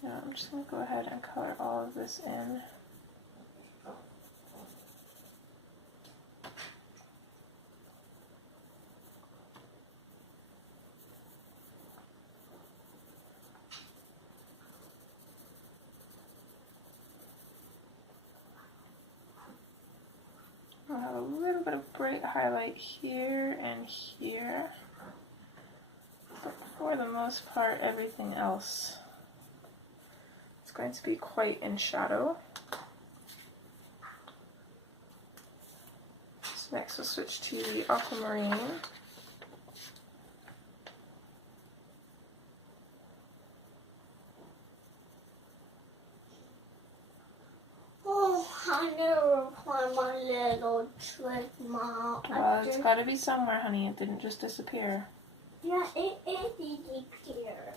Now I'm just going to go ahead and color all of this in. I'll have a little bit of bright highlight here and here, but for the most part everything else is going to be quite in shadow. So next we'll switch to the Aquamarine. I never find my little trick, Mom. Well, it's got to be somewhere, honey. It didn't just disappear. Yeah, it disappeared.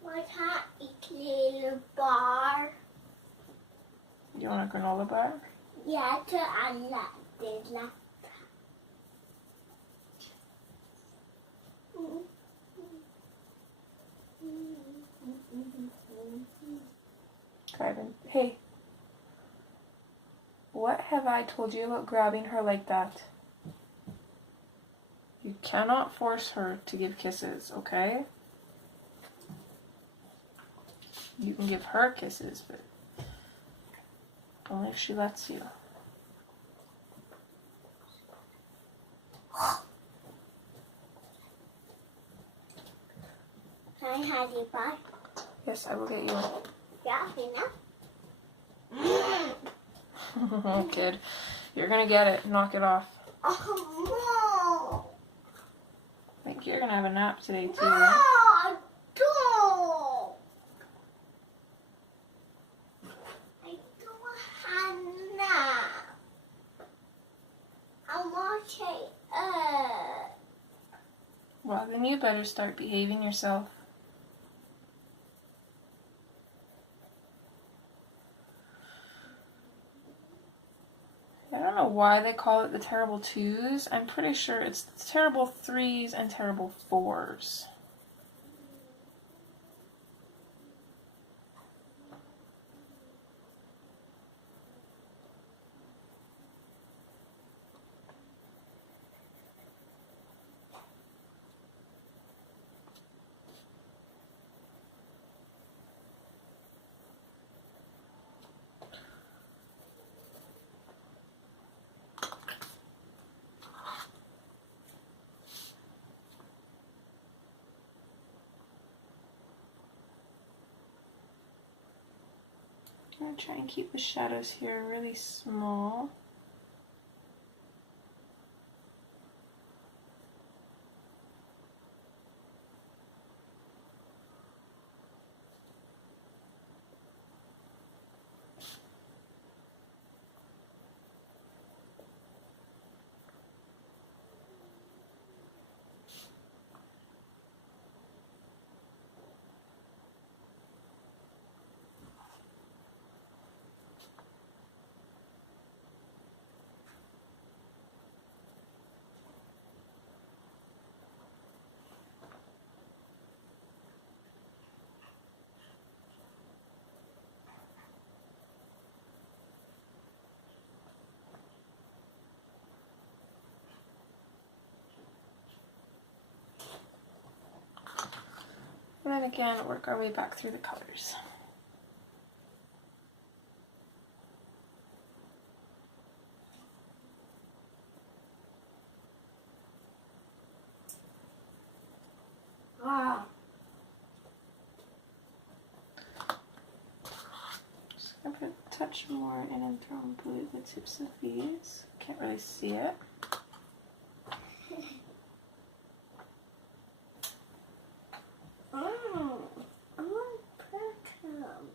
What's that little bar? You want a granola bar? Yeah, I like it. Grabbing. Hey. What have I told you about grabbing her like that? You cannot force her to give kisses, okay? You can give her kisses, but only if she lets you. Can I have your bar? Yes, I will get you. Yeah, enough. Oh, kid. You're gonna get it. Knock it off. Oh, I think you're gonna have a nap today, too. no. Don't. I don't have nap. I want to Well, then you better start behaving yourself. I don't know why they call it the terrible twos. I'm pretty sure it's the terrible threes and terrible fours. I'm going to try and keep the shadows here really small. then again work our way back through the colors. Wow. Just gonna put a touch more in and throw in blue the tips of these. Can't really see it. Oh, I want platinum.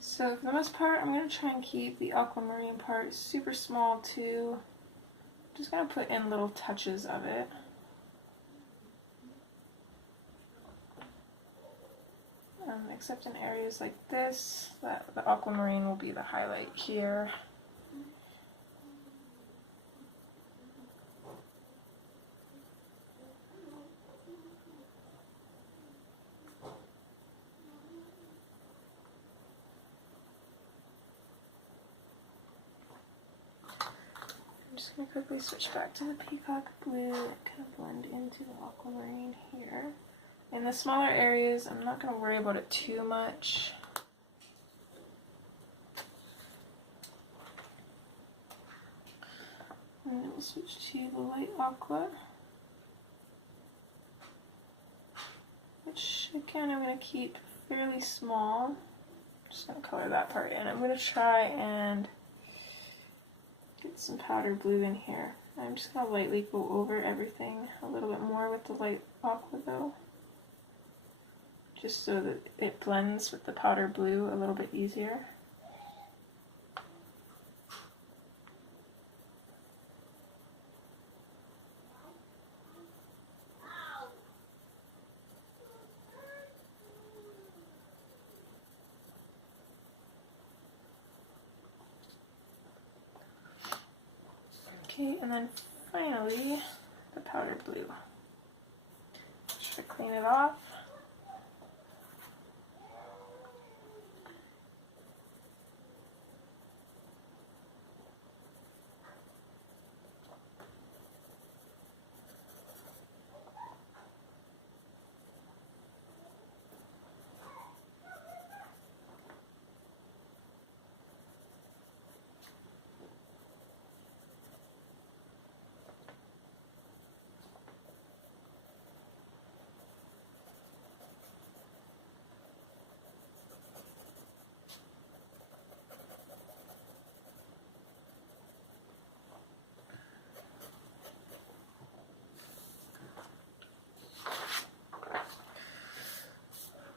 So for the most part, I'm going to try and keep the aquamarine part super small too. Just going to put in little touches of it. Except in areas like this, that the aquamarine will be the highlight here. I'm just going to quickly switch back to the Peacock Blue and kind of blend into the aquamarine here. In the smaller areas, I'm not going to worry about it too much. And then we'll switch to the light aqua, which again I'm going to keep fairly small. I'm just going to color that part in. I'm going to try and get some powder blue in here. I'm just going to lightly go over everything a little bit more with the light aqua though, just so that it blends with the powder blue a little bit easier. Okay, and then finally the powder blue. Just to clean it off.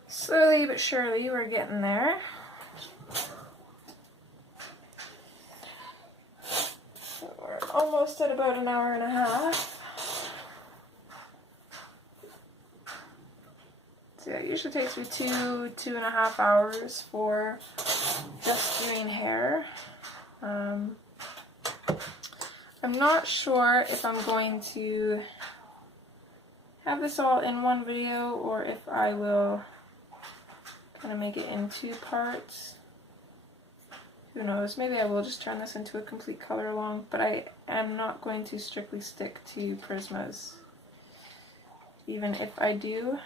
Slowly but surely, we're getting there. So we're almost at about an hour and a half. So yeah, it usually takes me 2.5 hours for just doing hair. I'm not sure if I'm going to have this all in one video or if I will kind of make it in 2 parts. Who knows, maybe I will just turn this into a complete color along, but I am not going to strictly stick to Prismas. Even if I do,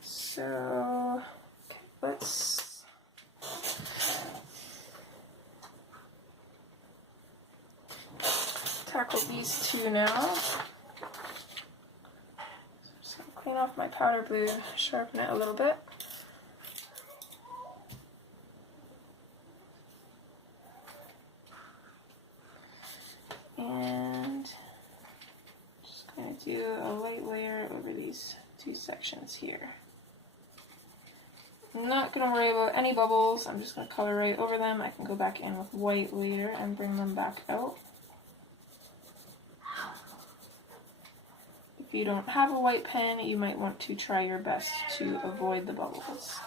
so okay, let's tackle these 2 now. Just gonna clean off my powder blue, sharpen it a little bit. And sections here. I'm not going to worry about any bubbles. I'm just going to color right over them. I can go back in with white later and bring them back out. If you don't have a white pen, you might want to try your best to avoid the bubbles.